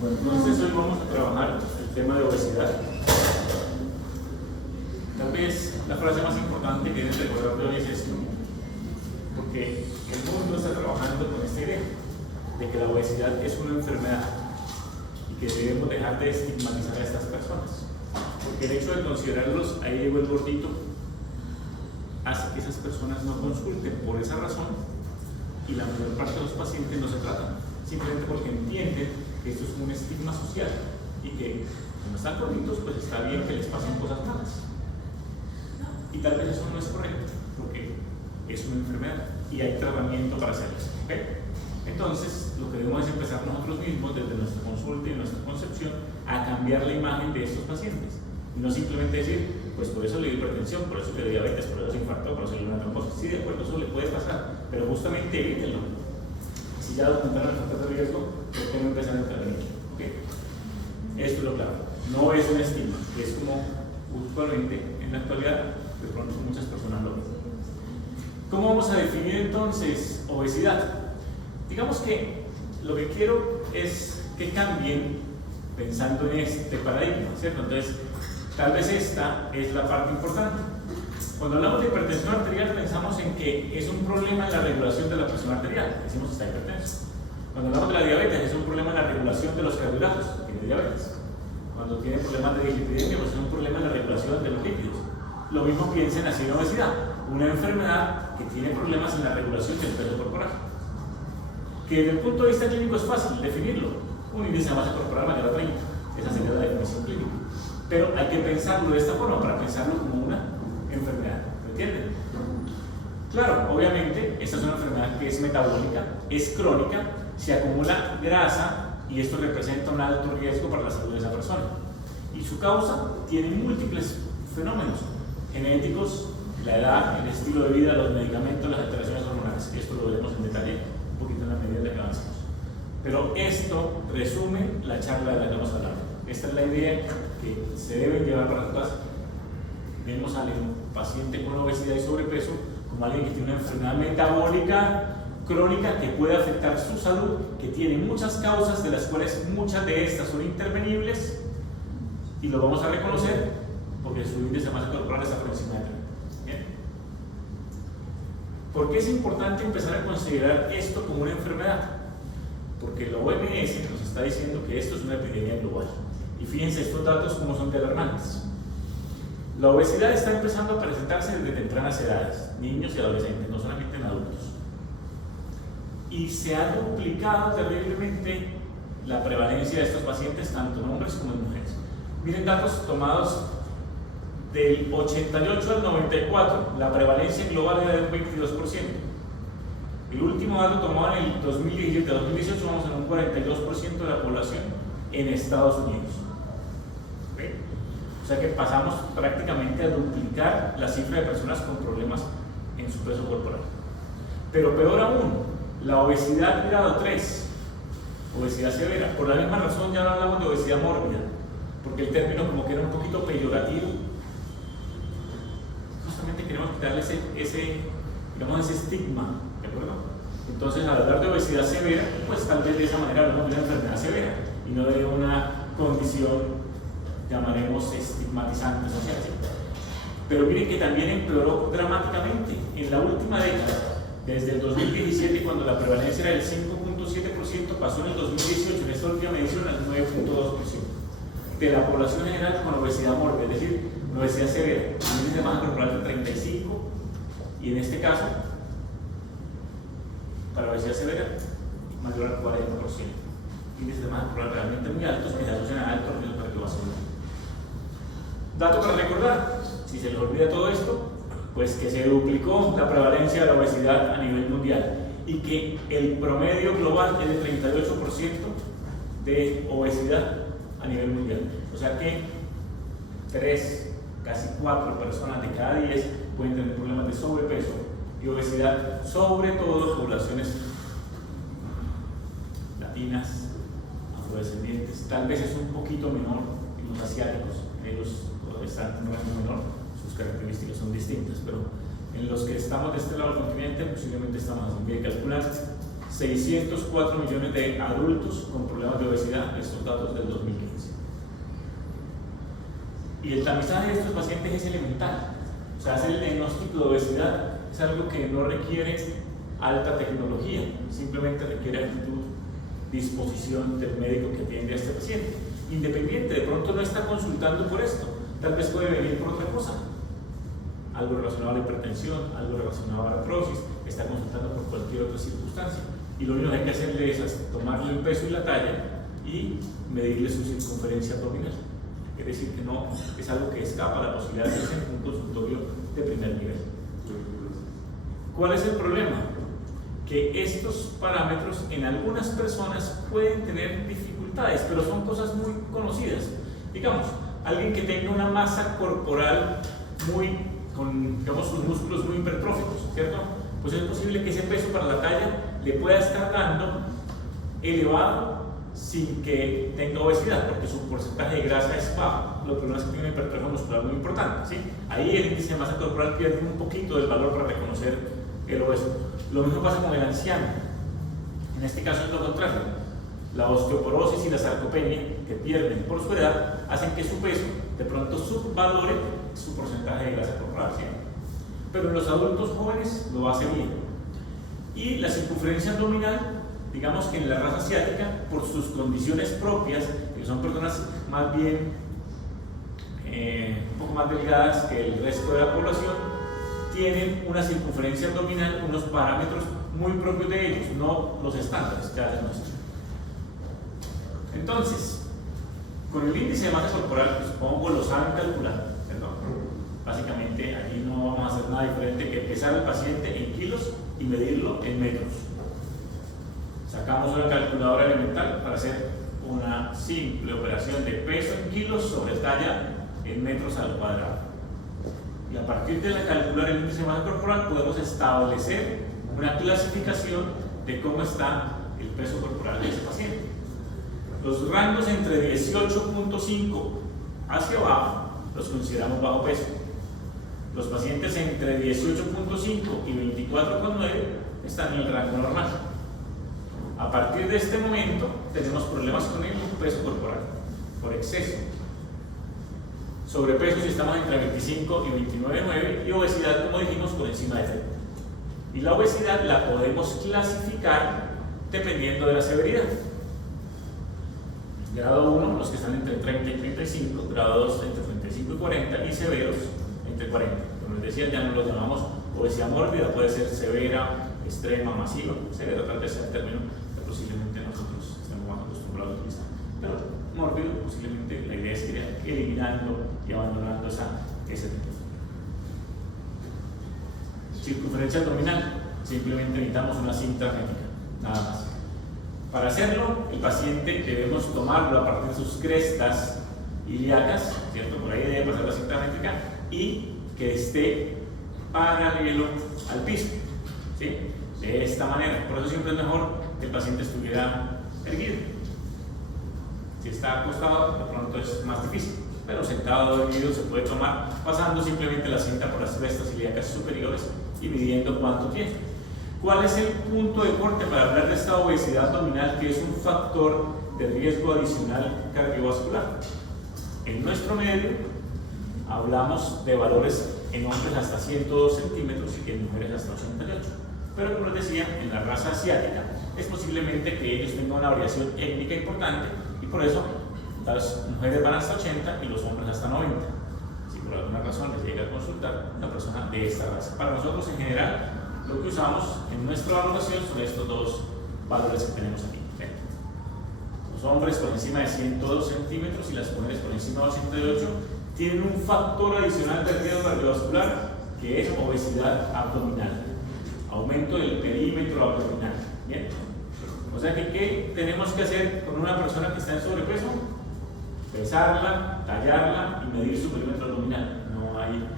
Bueno, entonces hoy vamos a trabajar el tema de obesidad. Tal vez la frase más importante que deben recordar de hoy es esto, porque el mundo está trabajando con esta idea de que la obesidad es una enfermedad y que debemos dejar de estigmatizar a estas personas, porque el hecho de considerarlos ahí llegó el gordito hace que esas personas no consulten por esa razón, y la mayor parte de los pacientes no se tratan simplemente porque entienden que esto es un estigma social y que como están gorditos pues está bien que les pasen cosas malas, y tal vez eso no es correcto porque es una enfermedad y hay tratamiento para hacerlo, ¿okay? Entonces lo que debemos es empezar nosotros mismos desde nuestra consulta y nuestra concepción a cambiar la imagen de estos pacientes y no simplemente decir pues por eso le dio hipertensión, por eso le dio diabetes, por eso se infartó, por eso le dio una trombosis. Sí, de acuerdo, eso le puede pasar, pero justamente evítenlo. Si ya documentaron el factor de riesgo, ¿por qué no empezar a intervenir? ¿Okay? Esto es lo claro. No es un estigma, que es como usualmente en la actualidad, de pronto muchas personas lo ven. ¿Cómo vamos a definir entonces obesidad? Digamos que lo que quiero es que cambien pensando en este paradigma, ¿cierto? Entonces, tal vez esta es la parte importante. Cuando hablamos de hipertensión arterial pensamos en que es un problema en la regulación de la presión arterial, decimos que está hipertenso. Cuando hablamos de la diabetes es un problema en la regulación de los carbohidratos, tiene diabetes. Cuando tiene problemas de dislipidemia pues es un problema en la regulación de los lípidos. Lo mismo piensen así en obesidad, una enfermedad que tiene problemas en la regulación del peso corporal. Que desde el punto de vista clínico es fácil definirlo, un índice de masa corporal mayor a 30, esa sería la definición clínica. Pero hay que pensarlo de esta forma para pensarlo como una enfermedad, ¿me entienden? Claro, obviamente esta es una enfermedad que es metabólica, es crónica, se acumula grasa y esto representa un alto riesgo para la salud de esa persona. Y su causa tiene múltiples fenómenos genéticos, la edad, el estilo de vida, los medicamentos, las alteraciones hormonales. Esto lo veremos en detalle un poquito en la medida de que avancemos. Pero esto resume la charla de la que vamos a hablar. Esta es la idea que se debe llevar para su casa. Vemos al paciente con obesidad y sobrepeso como alguien que tiene una enfermedad metabólica crónica que puede afectar su salud, que tiene muchas causas de las cuales muchas de estas son intervenibles y lo vamos a reconocer porque su índice de masa corporal está por encima de 30. ¿Bien? ¿Por qué es importante empezar a considerar esto como una enfermedad? Porque la OMS nos está diciendo que esto es una epidemia global. Y fíjense estos datos como son de alarmantes. La obesidad está empezando a presentarse desde tempranas edades, niños y adolescentes, no solamente en adultos. Y se ha duplicado terriblemente la prevalencia de estos pacientes, tanto en hombres como en mujeres. Miren datos tomados del 88 al 94, la prevalencia global era del 22%. El último dato tomado en el 2017-2018 vamos en un 42% de la población en Estados Unidos. ¿Okay? O sea que pasamos prácticamente a duplicar la cifra de personas con problemas en su peso corporal. Pero peor aún, la obesidad grado 3, obesidad severa. Por la misma razón ya no hablamos de obesidad mórbida, porque el término como que era un poquito peyorativo. Justamente queremos quitarle ese estigma, ¿de acuerdo? Entonces, al hablar de obesidad severa, pues tal vez de esa manera hablamos de una enfermedad severa y no de una condición, llamaremos, estigmatizante social. Pero miren que también empeoró dramáticamente en la última década. Desde el 2017, cuando la prevalencia era del 5.7%, pasó en el 2018, en esta última medición, al 9.2% de la población general con obesidad mórbida, es decir, obesidad severa, un índice de masa corporal de 35, y en este caso, para obesidad severa, mayor al 40%. Índices de masa corporal realmente muy altos que se asocian a alto riesgo de cardiovascular. Dato para recordar, si se les olvida todo esto, pues que se duplicó la prevalencia de la obesidad a nivel mundial y que el promedio global es de 38% de obesidad a nivel mundial. O sea que 3, casi 4 personas de cada 10 pueden tener problemas de sobrepeso y obesidad, sobre todo poblaciones latinas, afrodescendientes. Tal vez es un poquito menor en los asiáticos, ellos están en un rango menor, sus características son distintas, pero en los que estamos de este lado del continente posiblemente estamos así. Bien, calcular 604 millones de adultos con problemas de obesidad, estos datos del 2015. Y el tamizaje de estos pacientes es elemental. O sea, hacer el diagnóstico de obesidad es algo que no requiere alta tecnología, simplemente requiere actitud, disposición del médico que atiende a este paciente. Independiente, de pronto no está consultando por esto, tal vez puede venir por otra cosa, algo relacionado a la hipertensión, algo relacionado a la artrosis, está consultando por cualquier otra circunstancia. Y lo único que hay que hacerle es tomarle el peso y la talla y medirle su circunferencia abdominal. Es decir, que no es algo que escapa a la posibilidad de hacerse en un consultorio de primer nivel. ¿Cuál es el problema? Que estos parámetros en algunas personas pueden tener dificultades, pero son cosas muy conocidas. Digamos, alguien que tenga una masa corporal con digamos, sus músculos muy hipertróficos, ¿cierto? Pues es posible que ese peso para la talla le pueda estar dando elevado sin que tenga obesidad, porque su porcentaje de grasa es bajo. Lo primero es que tiene una hipertrofia muscular muy importante, ¿sí? Ahí el índice de masa corporal pierde un poquito del valor para reconocer el obeso. Lo mismo pasa con el anciano. En este caso es lo contrario. La osteoporosis y la sarcopenia, que pierden por su edad, hacen que su peso de pronto subvalore su porcentaje de grasa corporal, ¿sí? Pero en los adultos jóvenes lo hace bien. Y la circunferencia abdominal, digamos que en la raza asiática, por sus condiciones propias, que son personas más bien un poco más delgadas que el resto de la población, tienen una circunferencia abdominal, unos parámetros muy propios de ellos, no los estándares que hacen nosotros. Entonces, con el índice de masa corporal, que supongo lo saben calcular, perdón, básicamente aquí no vamos a hacer nada diferente que pesar al paciente en kilos y medirlo en metros. Sacamos una calculadora elemental para hacer una simple operación de peso en kilos sobre talla en metros al cuadrado. Y a partir de la calcular el índice de masa corporal podemos establecer una clasificación de cómo está el peso corporal de ese paciente. Los rangos entre 18.5 hacia abajo los consideramos bajo peso. Los pacientes entre 18.5 y 24.9 están en el rango normal. A partir de este momento tenemos problemas con el peso corporal por exceso. Sobrepeso si estamos entre 25 y 29.9 y obesidad, como dijimos, por encima de 30. Y la obesidad la podemos clasificar dependiendo de la severidad. Grado 1, los que están entre 30 y 35, grado 2 entre 35 y 40 y severos entre 40. Como les decía, ya no los llamamos obesidad mórbida, puede ser severa, extrema, masiva. Severa tal vez sea el término que posiblemente nosotros estamos más acostumbrados a utilizar. Pero mórbido, posiblemente la idea es ir eliminando y abandonando ese tipo. Circunferencia abdominal, simplemente necesitamos una cinta hermética, nada más. Para hacerlo, el paciente debemos tomarlo a partir de sus crestas ilíacas, ¿cierto? Por ahí debe pasar la cinta hermética y que esté paralelo al piso, ¿sí? De esta manera. Por eso siempre es mejor que el paciente estuviera erguido. Si está acostado, de pronto es más difícil, pero sentado o erguido se puede tomar pasando simplemente la cinta por las crestas ilíacas superiores y midiendo cuánto tiene. ¿Cuál es el punto de corte para hablar de esta obesidad abdominal, que es un factor de riesgo adicional cardiovascular? En nuestro medio hablamos de valores en hombres hasta 102 centímetros y en mujeres hasta 88. Pero como les decía, en la raza asiática es posiblemente que ellos tengan una variación étnica importante y por eso las mujeres van hasta 80 y los hombres hasta 90. Si por alguna razón les llega a consultar una persona de esta raza. Para nosotros en general, lo que usamos en nuestra valoración son estos dos valores que tenemos aquí. Los hombres por encima de 102 centímetros y las mujeres por encima de 88 tienen un factor adicional de riesgo cardiovascular que es obesidad abdominal, aumento del perímetro abdominal. ¿Bien? O sea que, ¿qué tenemos que hacer con una persona que está en sobrepeso? Pesarla, tallarla y medir su perímetro abdominal. No hay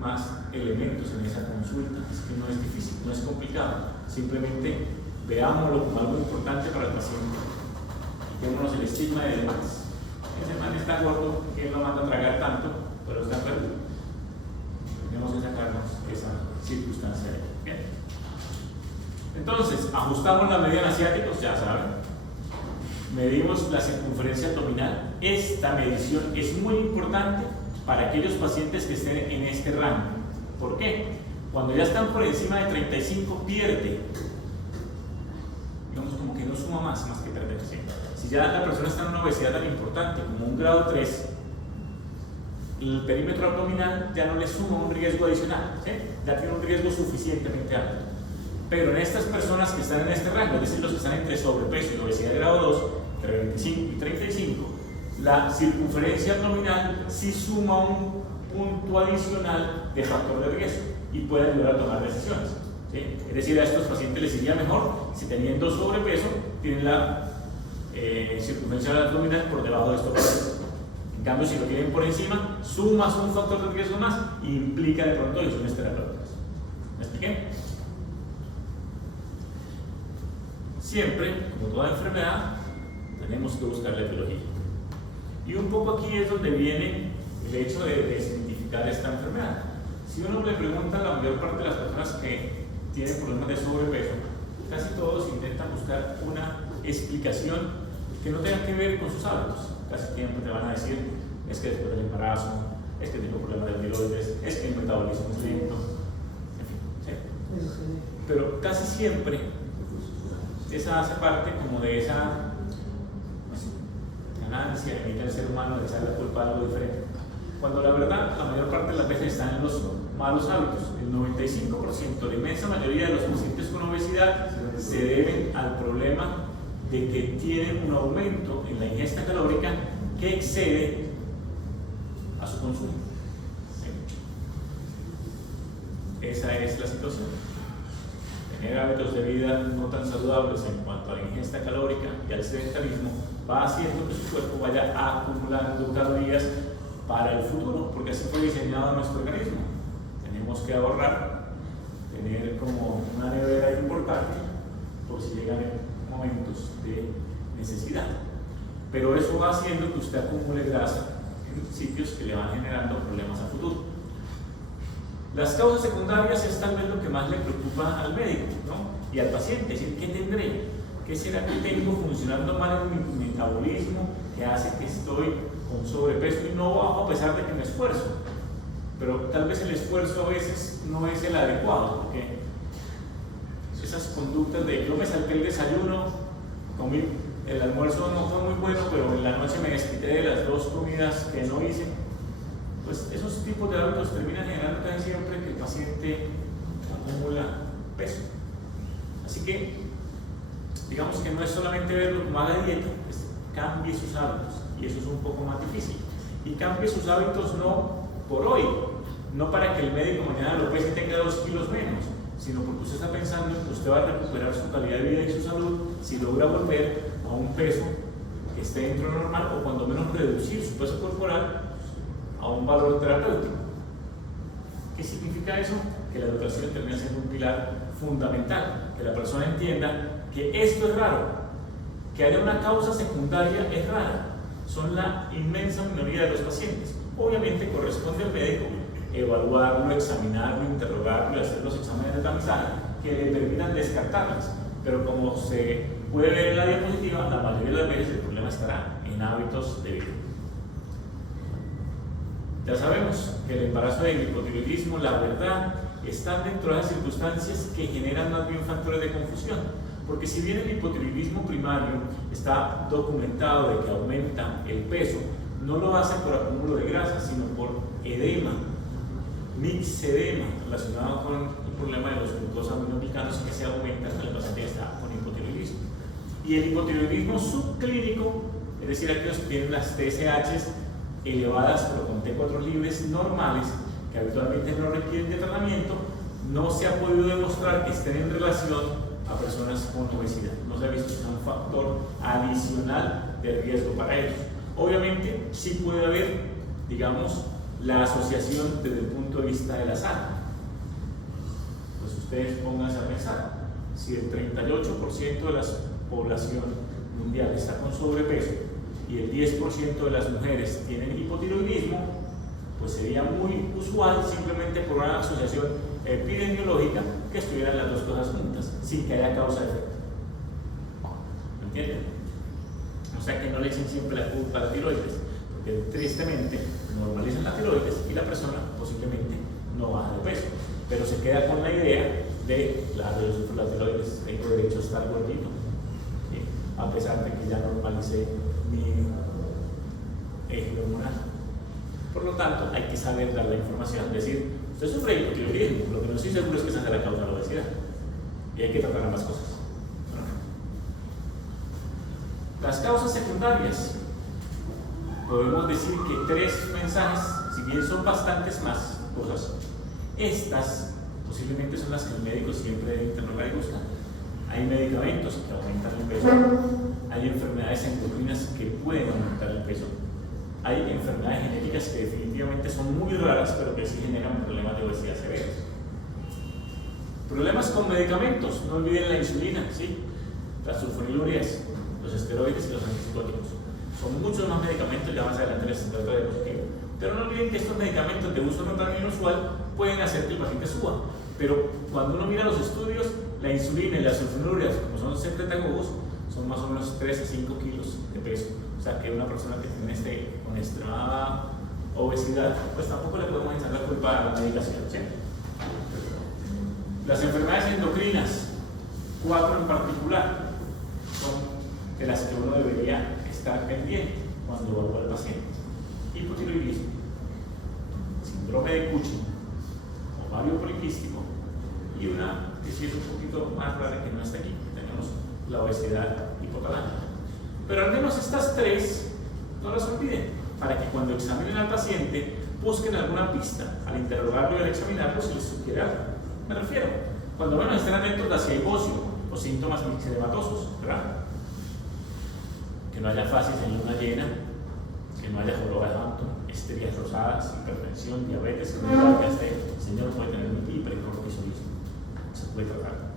más elementos en esa consulta, es que no es difícil, no es complicado, simplemente veámoslo como algo importante para el paciente y quedémonos el estigma de demás. Ese man está gordo, que él lo manda a tragar tanto, pero está perdido. Tenemos que sacarnos esa circunstancia de ahí. Bien. Entonces, ajustamos la medida en asiáticos, ya saben. Medimos la circunferencia abdominal. Esta medición es muy importante para aquellos pacientes que estén en este rango. ¿Por qué? Cuando ya están por encima de 35 pierde, digamos como que no suma más que perder. ¿Sí? Si ya la persona está en una obesidad tan importante como un grado 3, el perímetro abdominal ya no le suma un riesgo adicional, ¿sí? Ya tiene un riesgo suficientemente alto. Pero en estas personas que están en este rango, es decir, los que están entre sobrepeso y obesidad de grado 2, entre 25 y 35, la circunferencia abdominal sí suma un punto adicional de factor de riesgo y puede ayudar a tomar decisiones. ¿Sí? Es decir, a estos pacientes les iría mejor si teniendo sobrepeso tienen la circunferencia abdominal por debajo de estos valores. En cambio, si lo tienen por encima, sumas un factor de riesgo más y implica de pronto decisiones terapéuticas. ¿Me expliqué? Siempre, como toda enfermedad, tenemos que buscar la etiología. Y un poco aquí es donde viene el hecho de desmitificar esta enfermedad. Si uno le pregunta a la mayor parte de las personas que tienen problemas de sobrepeso, casi todos intentan buscar una explicación que no tenga que ver con sus hábitos. Casi siempre te van a decir, es que después del embarazo, es que tengo problemas de tiroides, es que el metabolismo es lento, en fin. ¿Sí? Pero casi siempre esa hace parte como de esa análisis que emite el ser humano de echarle la culpa a algo diferente. Cuando la verdad, la mayor parte de las veces están en los malos hábitos. El 95%, la inmensa mayoría de los pacientes con obesidad se deben al problema de que tienen un aumento en la ingesta calórica que excede a su consumo. ¿Sí? Esa es la situación. Tener hábitos de vida no tan saludables en cuanto a la ingesta calórica y al sedentarismo va haciendo que su cuerpo vaya acumulando calorías para el futuro, porque así fue diseñado nuestro organismo. Tenemos que ahorrar, tener como una nevera importante por si llegan momentos de necesidad. Pero eso va haciendo que usted acumule grasa en sitios que le van generando problemas a futuro. Las causas secundarias es tal vez lo que más le preocupa al médico, ¿no? Y al paciente, es decir, ¿qué tendré? ¿Qué será que tengo funcionando mal en mi metabolismo que hace que estoy con sobrepeso y no bajo a pesar de que me esfuerzo? Pero tal vez el esfuerzo a veces no es el adecuado, porque esas conductas de yo me salté el desayuno, comí, el almuerzo no fue muy bueno, pero en la noche me desquité de las 2 comidas que no hice, pues esos tipos de hábitos terminan generando casi siempre que el paciente acumula peso. Así que, digamos que no es solamente verlo como haga dieta, es cambie sus hábitos, y eso es un poco más difícil. Y cambie sus hábitos no por hoy, no para que el médico mañana lo pese y tenga 2 kilos menos, sino porque usted está pensando en que usted va a recuperar su calidad de vida y su salud si logra volver a un peso que esté dentro de lo normal, o cuando menos reducir su peso corporal a un valor terapéutico. ¿Qué significa eso? Que la educación termina siendo un pilar fundamental, que la persona entienda que esto es raro, que haya una causa secundaria es rara, son la inmensa minoría de los pacientes. Obviamente corresponde al médico evaluarlo, examinarlo, interrogarlo y hacer los exámenes de tamizaje que le permitan descartarlas, pero como se puede ver en la diapositiva, la mayoría de las veces el problema estará en hábitos de vida. Ya sabemos que el embarazo y el hipotiroidismo, la verdad, están dentro de las circunstancias que generan más bien factores de confusión, porque si bien el hipotiroidismo primario está documentado de que aumenta el peso, no lo hace por acúmulo de grasa, sino por edema, mixedema, relacionado con el problema de los glucosaminoglicanos que se aumentan cuando el paciente está con hipotiroidismo. Y el hipotiroidismo subclínico, es decir, aquellos que tienen las TSHs elevadas pero con T4 libres normales, que habitualmente no requieren de tratamiento, no se ha podido demostrar que estén en relación a personas con obesidad. No se ha visto que sea un factor adicional de riesgo para ellos. Obviamente sí puede haber, digamos, la asociación desde el punto de vista de la sangre. Pues ustedes pónganse a pensar, si el 38% de la población mundial está con sobrepeso y el 10% de las mujeres tienen hipotiroidismo, pues sería muy usual simplemente por una asociación epidemiológica que estuvieran las dos cosas juntas, sin que haya causa-efecto. ¿Me entienden? O sea que no le echen siempre la culpa a la tiroides, porque tristemente normalizan la tiroides y la persona posiblemente no baja de peso, pero se queda con la idea de la tiroides, tengo derecho a estar gordito, ¿sí? A pesar de que ya normalicé mi eje hormonal. Por lo tanto, hay que saber dar la información, decir, usted sufre hipotiroidismo, lo que no estoy seguro es que esa sea la causa de la obesidad, y hay que tratar ambas cosas. Las causas secundarias, podemos decir que 3 mensajes, si bien son bastantes más cosas, estas posiblemente son las que el médico siempre debe interrogar y buscar. Hay medicamentos que aumentan el peso, hay enfermedades endocrinas que pueden aumentar el peso, hay enfermedades genéticas que definitivamente son muy raras, pero que sí generan problemas de obesidad severos. Problemas con medicamentos, no olviden la insulina, ¿sí? Las sulfonilureas, los esteroides y los antipsicóticos. Son muchos más medicamentos, ya más adelante les trata de positivo. Pero no olviden que estos medicamentos de uso no tan inusual pueden hacer que el paciente suba. Pero cuando uno mira los estudios, la insulina y las sulfonilureas, como son secretagogos, son más o menos 3 a 5 kilos de peso. O sea que una persona que tiene con extremada obesidad, pues tampoco le podemos echar la culpa a la medicación, ¿sí? Las enfermedades endocrinas, 4 en particular, son de las que uno debería estar pendiente cuando evalúa al paciente. Hipotiroidismo, síndrome de Cushing, ovario poliquístico y una que sí es un poquito más rara que no está aquí, tenemos la obesidad hipotalámica. Pero al menos estas 3 no las olviden, para que cuando examinen al paciente busquen alguna pista al interrogarlo y al examinarlo si les sugiere algo. Me refiero, cuando ven estén atentos a si hay bocio o síntomas mixedematosos, ¿verdad? Que no haya fases en luna llena, que no haya joroba de Hampton, estrías rosadas, hipertensión, diabetes, que el señor puede tener hipercortisolismo. Se puede tratar.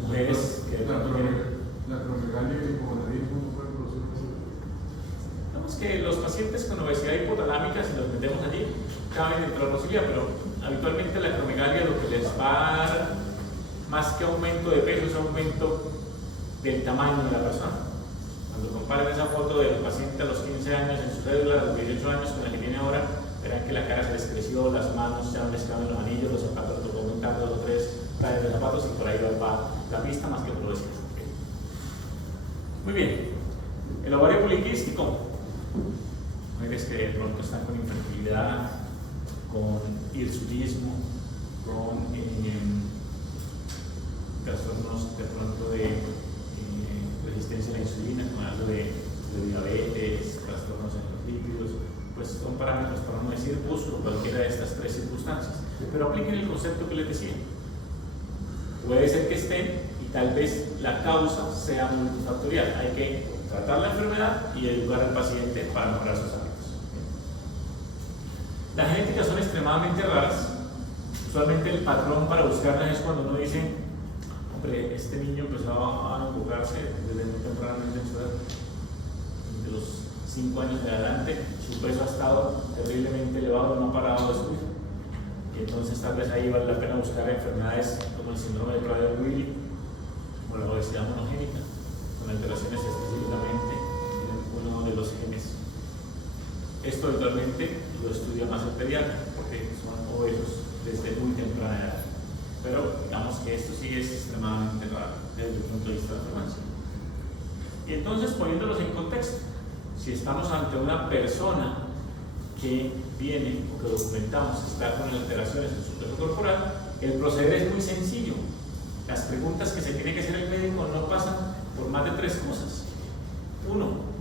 Mujeres que la acromegalia y el hipogonadismo no pueden producir obesidad. Vemos que los pacientes con obesidad hipotalámica, si los metemos allí, caben dentro de la posibilidad, pero habitualmente la acromegalia lo que les va a dar, más que aumento de peso, es aumento del tamaño de la persona. Cuando comparen esa foto del paciente a los 15 años en su cédula, a los 18 años con la que tiene ahora, verán que la cara se les creció, las manos ya no les caben los anillos, los zapatos les tocó aumentar 2 o 3 pares de zapatos y por ahí va la pista más que por obesidad. Muy bien, el ovario poliquístico, mujeres que de pronto están con infertilidad, con hirsutismo, con trastornos de pronto de resistencia a la insulina, con algo de diabetes, trastornos en los lípidos, pues son parámetros para no decir uso cualquiera de estas 3 circunstancias. Pero apliquen el concepto que les decía. Puede ser que estén y tal vez la causa sea multifactorial. Hay que tratar la enfermedad y educar al paciente para mejorar sus hábitos. Las genéticas son extremadamente raras. Usualmente el patrón para buscarlas es cuando uno dice, hombre, este niño empezó a enfocarse desde muy tempranamente en su edad. De los 5 años de adelante, su peso ha estado terriblemente elevado, no ha parado de subir. Y entonces tal vez ahí vale la pena buscar enfermedades como el síndrome de Prader-Willi o la obesidad monogénica, con alteraciones específicamente en uno de los genes. Esto habitualmente lo estudia más el pediatra, porque son obesos desde muy temprana edad. Pero digamos que esto sí es extremadamente raro desde el punto de vista de la farmacia. Y entonces, poniéndolos en contexto, si estamos ante una persona que viene o que documentamos está con alteraciones en su peso corporal, el proceder es muy sencillo. Las preguntas que se tiene que hacer el médico no pasan por más de 3 cosas. 1.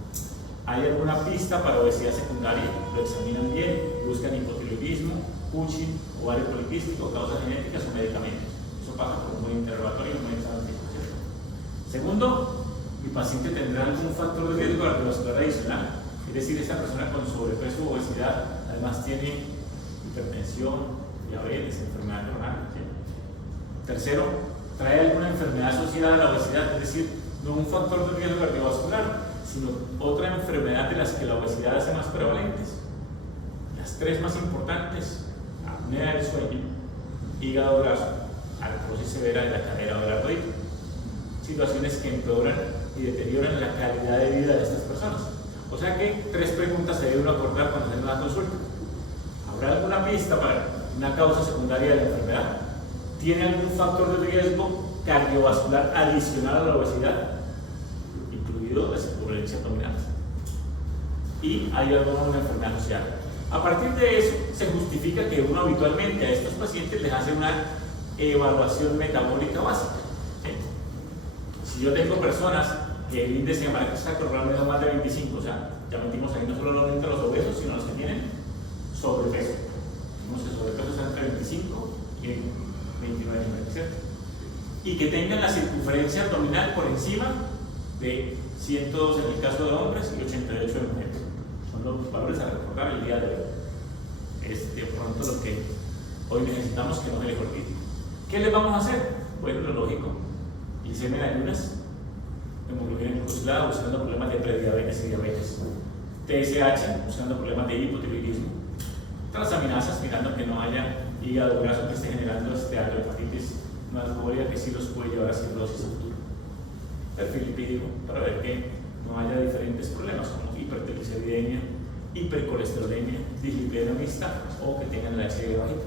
¿Hay alguna pista para obesidad secundaria? Lo examinan bien, buscan hipotiroidismo, Cushing, ovario poliquístico, causas genéticas o medicamentos. Eso pasa por un buen interrogatorio y un buen examen físico. Segundo, mi paciente tendrá algún factor de riesgo cardiovascular adicional, es decir, esta persona con sobrepeso o obesidad además tiene hipertensión, diabetes, enfermedad renal. ¿Sí? Tercero, trae alguna enfermedad asociada a la obesidad, es decir, no un factor de riesgo cardiovascular, sino otra enfermedad de las que la obesidad hace más prevalentes. Las 3 más importantes, apnea del sueño, hígado graso, artrosis severa de la cadera o de la rodilla. Situaciones que empeoran y deterioran la calidad de vida de estas personas. O sea que 3 preguntas se debe uno acordar cuando hace una consulta. ¿Habrá alguna pista para una causa secundaria de la enfermedad? ¿Tiene algún factor de riesgo cardiovascular adicional a la obesidad, incluido la circunferencia abdominal? ¿Y hay alguna enfermedad social? A partir de eso, se justifica que uno habitualmente a estos pacientes les hace una evaluación metabólica básica. ¿Sí? Si yo tengo personas que el índice de masa corporal es más de 25, o sea, ya metimos ahí no solo los obesos, sino los que tienen sobrepeso. Vemos que el sobrepeso está entre 25 y 29, ¿cierto? Y que tengan la circunferencia abdominal por encima de 102 en el caso de hombres y 88 de mujeres. Son los valores a recordar el día de hoy. Es de pronto lo que hoy necesitamos que no se les olvide. ¿Qué les vamos a hacer? Bueno, lo lógico. Glicemia en ayunas, hemoglobina glucosilada buscando problemas de prediabetes y diabetes. TSH buscando problemas de hipotiroidismo. Transaminasas mirando que no haya hígado graso que esté generando hepatitis no alcohólica que sí los puede llevar a cirrosis futura. Perfil lipídico para ver que no haya diferentes problemas como hipertrigliceridemia, hipercolesterolemia, dislipidemia mixta o que tengan la HDL bajita,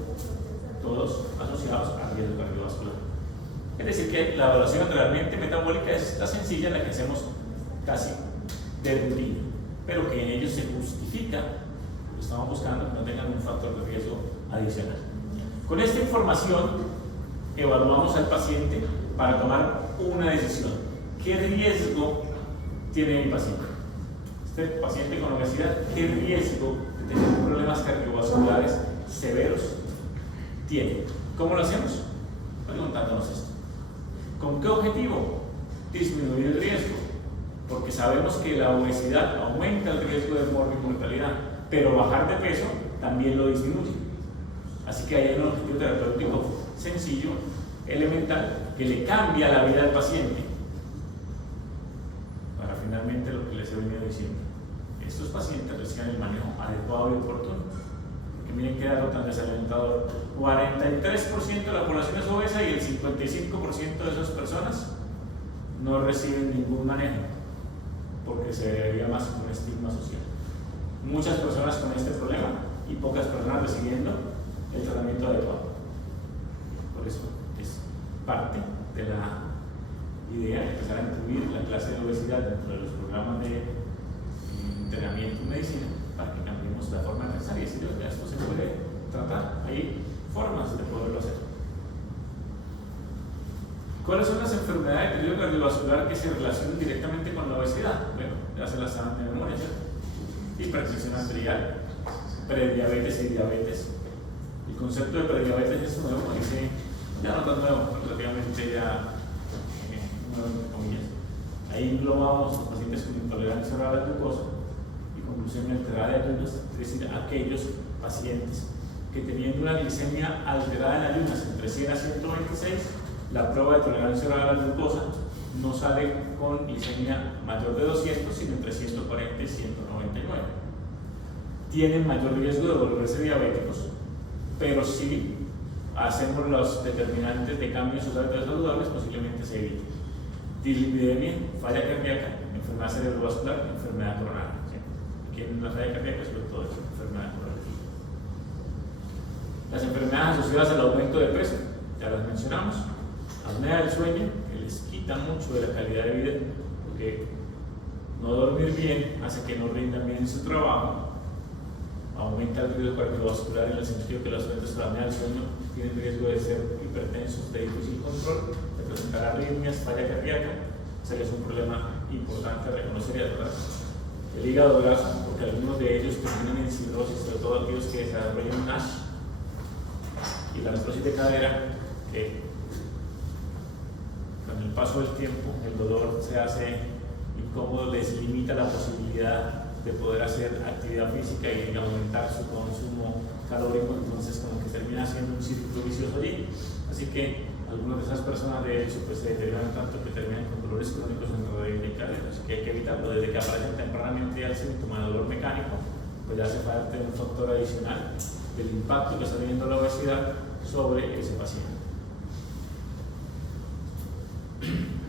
todos asociados a riesgo cardiovascular. Es decir, que la evaluación realmente metabólica es la sencilla, la que hacemos casi de rutina, pero que en ellos se justifica, lo estamos buscando, que no tengan un factor de riesgo adicional. Con esta información evaluamos al paciente para tomar una decisión. ¿Qué riesgo tiene mi paciente? Este paciente con obesidad, ¿qué riesgo de tener problemas cardiovasculares severos tiene? ¿Cómo lo hacemos? Preguntándonos esto. ¿Con qué objetivo? Disminuir el riesgo, porque sabemos que la obesidad aumenta el riesgo de mortalidad, pero bajar de peso también lo disminuye. Así que hay un objetivo terapéutico sencillo, elemental, que le cambia la vida al paciente. Para finalmente lo que les he venido diciendo, estos pacientes reciben el manejo adecuado y oportuno. Porque miren qué dato tan desalentador: 43% de la población es obesa y el 55% de esas personas no reciben ningún manejo, porque se debería más con un estigma social. Muchas personas con este problema y pocas personas recibiendo el tratamiento adecuado. Por eso es parte de la idea de empezar a incluir la clase de obesidad dentro de los programas de entrenamiento en medicina para que cambiemos la forma de pensar y decir que esto se puede tratar. Hay formas de poderlo hacer. ¿Cuáles son las enfermedades de riesgo cardiovascular que se relacionan directamente con la obesidad? Bueno, ya se las saben de memoria, ¿cierto? Hipertensión arterial, prediabetes y diabetes. El concepto de prediabetes es nuevo, dice, ya no tan nuevo, relativamente ya nuevo entre comillas. Ahí englobamos los pacientes con intolerancia oral a la glucosa y con glucemia alterada de ayunas, es decir, aquellos pacientes que teniendo una glicemia alterada en ayunas entre 100 a 126, la prueba de tolerancia oral a la glucosa no sale con glicemia mayor de 200, sino entre 140 y 199. Tienen mayor riesgo de volverse diabéticos, pero si hacemos los determinantes de cambios en sus hábitos saludables, posiblemente se evite. Dislipidemia, falla cardíaca, enfermedad cerebrovascular, enfermedad coronaria. ¿Sí? Aquí en la falla cardíaca, sobre todo, es enfermedad coronaria. Las enfermedades asociadas al aumento de peso, ya las mencionamos. Apnea del sueño, que les quita mucho de la calidad de vida, porque no dormir bien hace que no rindan bien en su trabajo. Aumenta el riesgo cardiovascular en el sentido que los pacientes con apnea del sueño tienen riesgo de ser hipertensos, de difícil control, de presentar arritmias, falla cardíaca. O sea que es un problema importante a reconocer y a tratar. El hígado graso, porque algunos de ellos terminan en cirrosis, sobre todo aquellos que desarrollan NASH. Y la artrosis de cadera, que con el paso del tiempo el dolor se hace incómodo, les limita la posibilidad de poder hacer actividad física y aumentar su consumo calórico, entonces como que termina siendo un círculo vicioso allí. Así que algunas de esas personas de hecho pues se deterioran tanto que terminan con dolores crónicos en rodilla y cadera, así que hay que evitarlo. Desde que aparecen tempranamente ya el síntoma de dolor mecánico, pues ya hace falta un factor adicional del impacto que está teniendo la obesidad sobre ese paciente.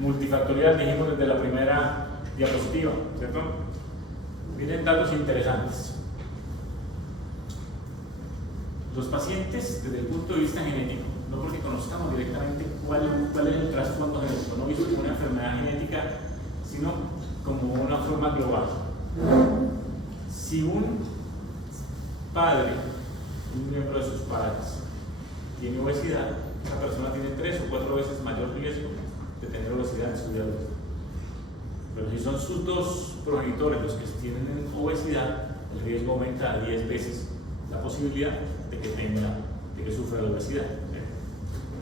Multifactorial, dijimos desde la primera diapositiva, ¿cierto? Miren datos interesantes. Los pacientes, desde el punto de vista genético, no porque conozcamos directamente cuál es el trasfondo genético, no visto como una enfermedad genética, sino como una forma global. Si un padre, un miembro de sus padres, tiene obesidad, esa persona tiene 3 o 4 veces mayor riesgo de tener obesidad en su vida adulta. Pero si son sus 2 progenitores los que tienen obesidad, el riesgo aumenta a 10 veces la posibilidad de que sufra de obesidad.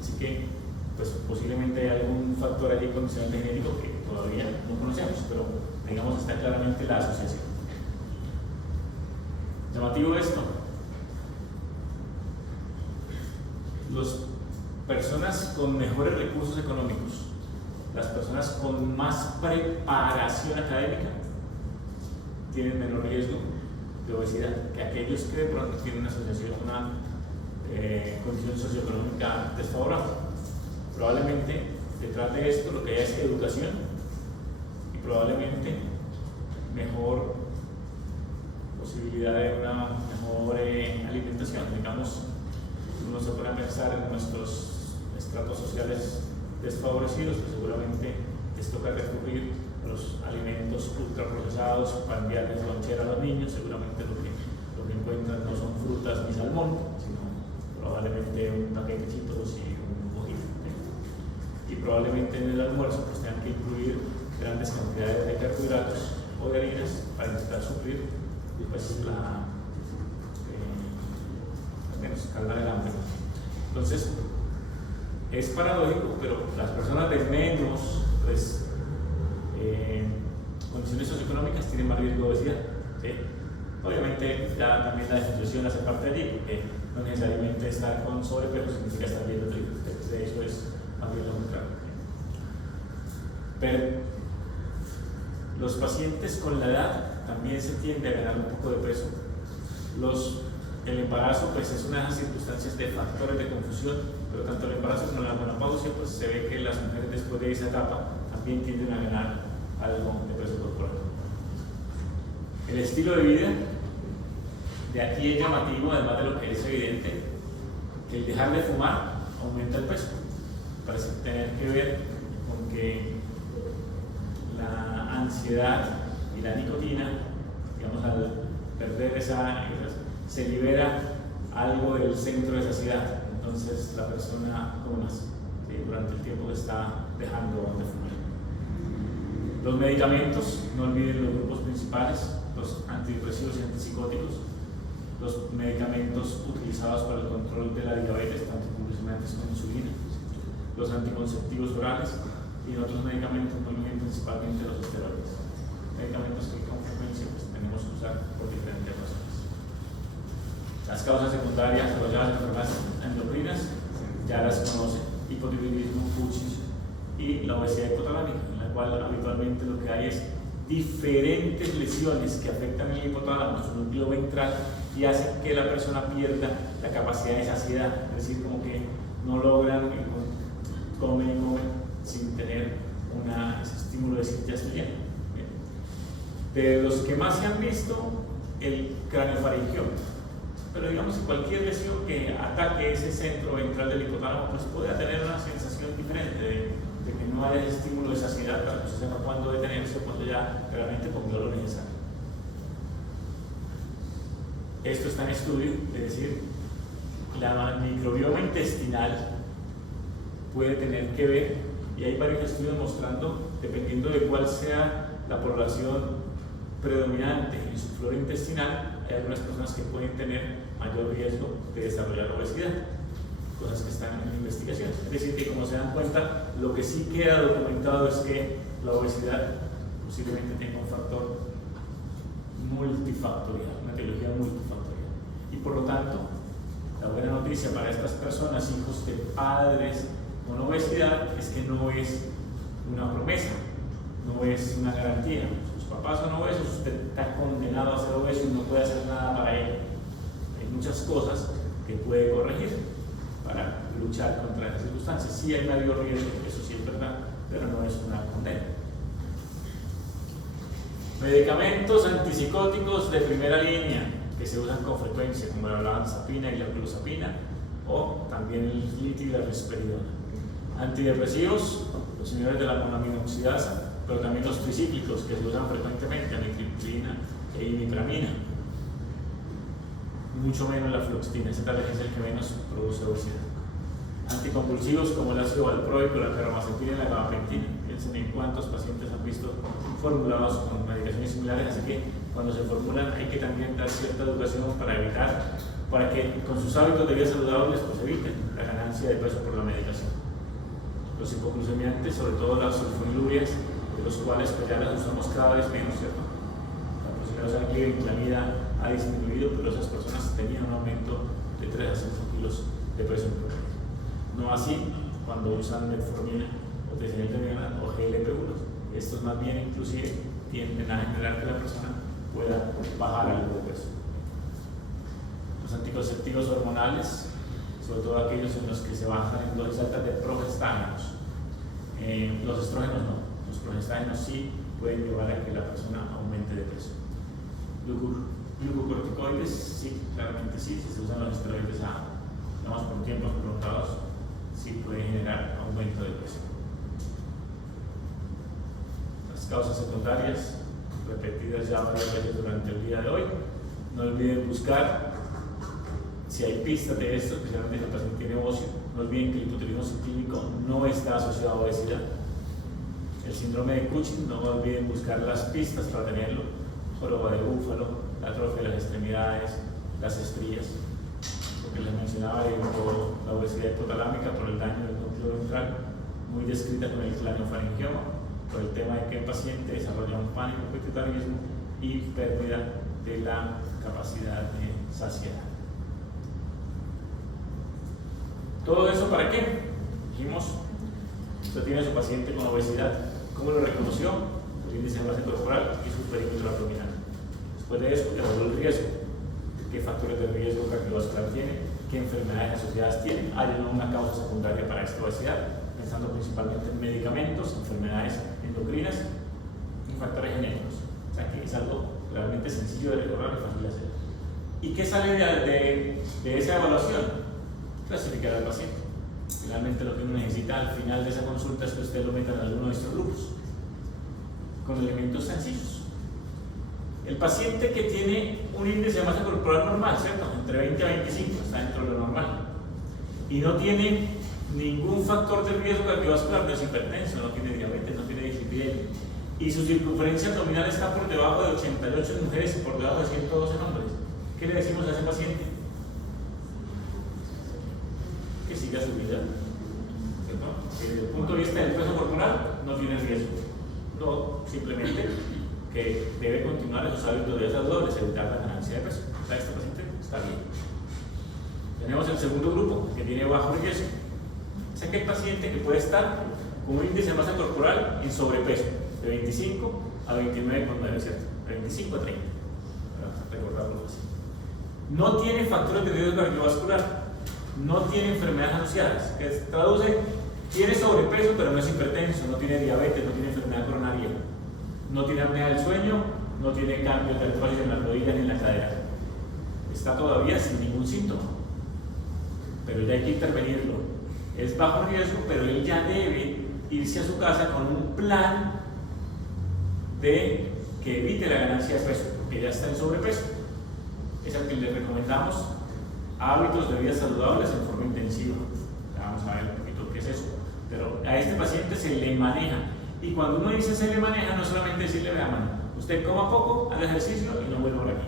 Así que, pues posiblemente hay algún factor allí condicionante genético que todavía no conocemos, pero digamos está claramente la asociación. Llamativo esto. Las personas con mejores recursos económicos, las personas con más preparación académica, tienen menor riesgo de obesidad que aquellos que de pronto tienen una condición socioeconómica desfavorable. Probablemente detrás de esto lo que hay es educación y probablemente mejor posibilidad de una mejor alimentación. Digamos, uno se puede pensar en nuestros estratos sociales desfavorecidos, que seguramente les toca recurrir a los alimentos ultraprocesados, pan viales, lonchera a los niños. Seguramente lo que encuentran no son frutas ni salmón, sino probablemente un paquete de Cheetos y un poquito. Y probablemente en el almuerzo pues tengan que incluir grandes cantidades de carbohidratos o de harinas para intentar suplir pues, al menos calmar el hambre. Entonces, es paradójico, pero las personas de menos pues, condiciones socioeconómicas tienen más riesgo de obesidad. ¿Sí? Obviamente, ya también la desnutrición hace parte de allí, porque no necesariamente estar con sobrepeso significa estar bien nutrido. De eso es más bien lo contrario. Pero los pacientes con la edad también se tiende a ganar un poco de peso. El embarazo pues, es una de las circunstancias de factores de confusión, pero tanto el embarazo como la menopausia pues, se ve que las mujeres después de esa etapa también tienden a ganar algo de peso corporal. El estilo de vida, de aquí es llamativo, además de lo que es evidente, que el dejar de fumar aumenta el peso. Parece tener que ver con que la ansiedad y la nicotina, digamos, al perder se libera algo del centro de saciedad, entonces la persona come más, ¿sí? Durante el tiempo que está dejando de fumar. Los medicamentos, no olviden los grupos principales, los antidepresivos y antipsicóticos, los medicamentos utilizados para el control de la diabetes, tanto con insulina, los anticonceptivos orales y otros medicamentos, no olviden principalmente los esteroides, medicamentos que con frecuencia pues, tenemos que usar por diferentes razones. Las causas secundarias asociadas a enfermedades endocrinas ya las conocen: hipotiroidismo, Cushing y la obesidad hipotalámica, en la cual habitualmente lo que hay es diferentes lesiones que afectan el hipotálamo, su núcleo ventral, y hacen que la persona pierda la capacidad de saciedad, es decir, como que no logran comer sin tener ese estímulo de decir ya estoy lleno. De los que más se han visto, el craneofaringio. Pero digamos que cualquier lesión que ataque ese centro ventral del hipotálamo pues puede tener una sensación diferente de que no hay ese estímulo de saciedad para que se sepa cuándo detenerse o cuándo ya realmente comió lo necesario. Esto está en estudio, es decir, la microbioma intestinal puede tener que ver, y hay varios estudios mostrando, dependiendo de cuál sea la población predominante en su flora intestinal, hay algunas personas que pueden tener mayor riesgo de desarrollar obesidad, cosas que están en investigación. Es decir, que como se dan cuenta, lo que sí queda documentado es que la obesidad posiblemente tenga un factor multifactorial, una etiología multifactorial. Y por lo tanto, la buena noticia para estas personas, hijos de padres con obesidad, es que no es una promesa, no es una garantía. Sus papás son obesos, usted está condenado a ser obeso y no puede hacer nada para ello. muchas cosas que puede corregir para luchar contra esas circunstancias. Sí hay mayor riesgo, eso sí es verdad, pero no es una condena. Medicamentos antipsicóticos de primera línea que se usan con frecuencia, como la olanzapina y la clozapina, o también el litio y la risperidona. Antidepresivos, los señores de la monaminoxidasa, pero también los tricíclicos que se usan frecuentemente, amitriptilina e imipramina. Mucho menos la fluoxetina, ese tal vez es el que menos produce obesidad. Anticonvulsivos como el ácido valproico, la carbamazepina y la gabapentina. Piensen en cuántos pacientes han visto formulados con medicaciones similares, así que cuando se formulan hay que también dar cierta educación para evitar, para que con sus hábitos de vida saludables pues eviten la ganancia de peso por la medicación. Los hipoglucemiantes, sobre todo las sulfonilurias, de los cuales pues ya las usamos cada vez menos, ¿cierto? La posibilidad de glicemia ha disminuido, pero esas personas tenían un aumento de 3 a 5 kilos de peso en promedio. No así cuando usan metformina o tesineldemivana o GLP-1. Estos más bien inclusive tienden a generar que la persona pueda bajar algo de peso. Los anticonceptivos hormonales, sobre todo aquellos en los que se bajan en dosis altas de progestágenos. Los estrógenos no, los progestágenos sí pueden llevar a que la persona aumente de peso. Glucocorticoides, sí, claramente sí, si se usan los esteroides digamos por tiempos prolongados, sí pueden generar aumento de peso. Las causas secundarias, repetidas ya varias veces durante el día de hoy, no olviden buscar si hay pistas de esto, especialmente si el paciente tiene ocio. No olviden que el hipotiroidismo clínico no está asociado a obesidad. El síndrome de Cushing, no olviden buscar las pistas para tenerlo: joroba de búfalo, la atrofia de las extremidades, las estrías. Lo que les mencionaba de la obesidad hipotalámica por el daño del núcleo ventral, muy descrita con el craniofaringioma, por el tema de que el paciente desarrolla un pánico pituitarismo y pérdida de la capacidad de saciedad. ¿Todo eso para qué? Dijimos, usted tiene a su paciente con obesidad. ¿Cómo lo reconoció? El índice de masa corporal y su perímetro abdominal. Después de eso, evaluó el riesgo. ¿Qué factores de riesgo cardiovascular tiene? ¿Qué enfermedades asociadas tiene? ¿Hay una causa secundaria para esta obesidad? Pensando principalmente en medicamentos, enfermedades endocrinas y factores genéticos. O sea que es algo realmente sencillo de recordar y fácil de hacer. ¿Y qué sale de esa evaluación? Clasificar al paciente. Finalmente lo que uno necesita al final de esa consulta es que usted lo meta en alguno de estos grupos con elementos sencillos. El paciente que tiene un índice de masa corporal normal, ¿cierto? Entre 20 a 25, está dentro de lo normal, y no tiene ningún factor de riesgo cardiovascular, no es hipertenso, no tiene diabetes, no tiene dislipidemia, y su circunferencia abdominal está por debajo de 88 en mujeres y por debajo de 112 en hombres. ¿Qué le decimos a ese paciente? Que siga su vida, ¿cierto? Que desde el punto de vista del peso corporal no tiene riesgo, no, simplemente que debe continuar esos hábitos de vida saludables, evitar la ganancia de peso. O sea, este paciente está bien. Tenemos el segundo grupo que tiene bajo riesgo. O sea, que el paciente que puede estar con un índice de masa corporal en sobrepeso de 25 a 29,9, ¿cierto? De 25 a 30, para recordarlo así. No tiene factores de riesgo cardiovascular, no tiene enfermedades asociadas, que traduce, tiene sobrepeso pero no es hipertenso, no tiene diabetes, no tiene enfermedad coronaria, no tiene apnea del sueño, no tiene cambios de artrosis en las rodillas ni en la cadera. Está todavía sin ningún síntoma, pero ya hay que intervenirlo. Es bajo riesgo, pero él ya debe irse a su casa con un plan de que evite la ganancia de peso, porque ya está en sobrepeso. Es al que le recomendamos hábitos de vida saludables en forma intensiva. Vamos a ver un poquito qué es eso. Pero a este paciente se le maneja. Y cuando uno dice se le maneja, no solamente decirle, vea, mano, usted coma poco, haga ejercicio y no vuelva por aquí.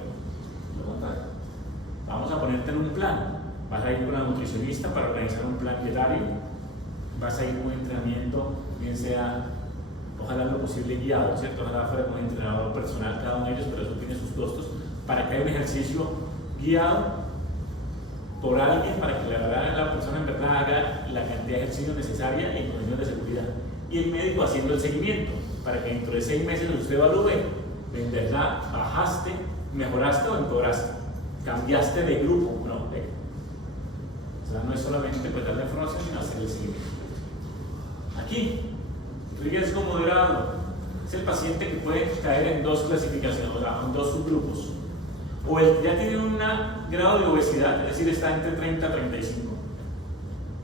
Lo contrario. Vamos a ponerte en un plan. Vas a ir con la nutricionista para organizar un plan dietario. Vas a ir con un entrenamiento, bien sea, ojalá lo posible guiado, ¿cierto? Ojalá fuera con un entrenador personal cada uno de ellos, pero eso tiene sus costos, para que haya un ejercicio guiado por alguien, para que la persona en verdad haga la cantidad de ejercicio necesaria en condiciones de seguridad. Y el médico haciendo el seguimiento, para que dentro de 6 meses usted evalúe, ¿en verdad bajaste, mejoraste o empeoraste? cambiaste de grupo, no, o sea, no es solamente pues dar la información, sino hacer el seguimiento. Aquí, riesgo moderado es el paciente que puede caer en dos clasificaciones, o sea, en dos subgrupos. O el que ya tiene un grado de obesidad, es decir, está entre 30 a 35,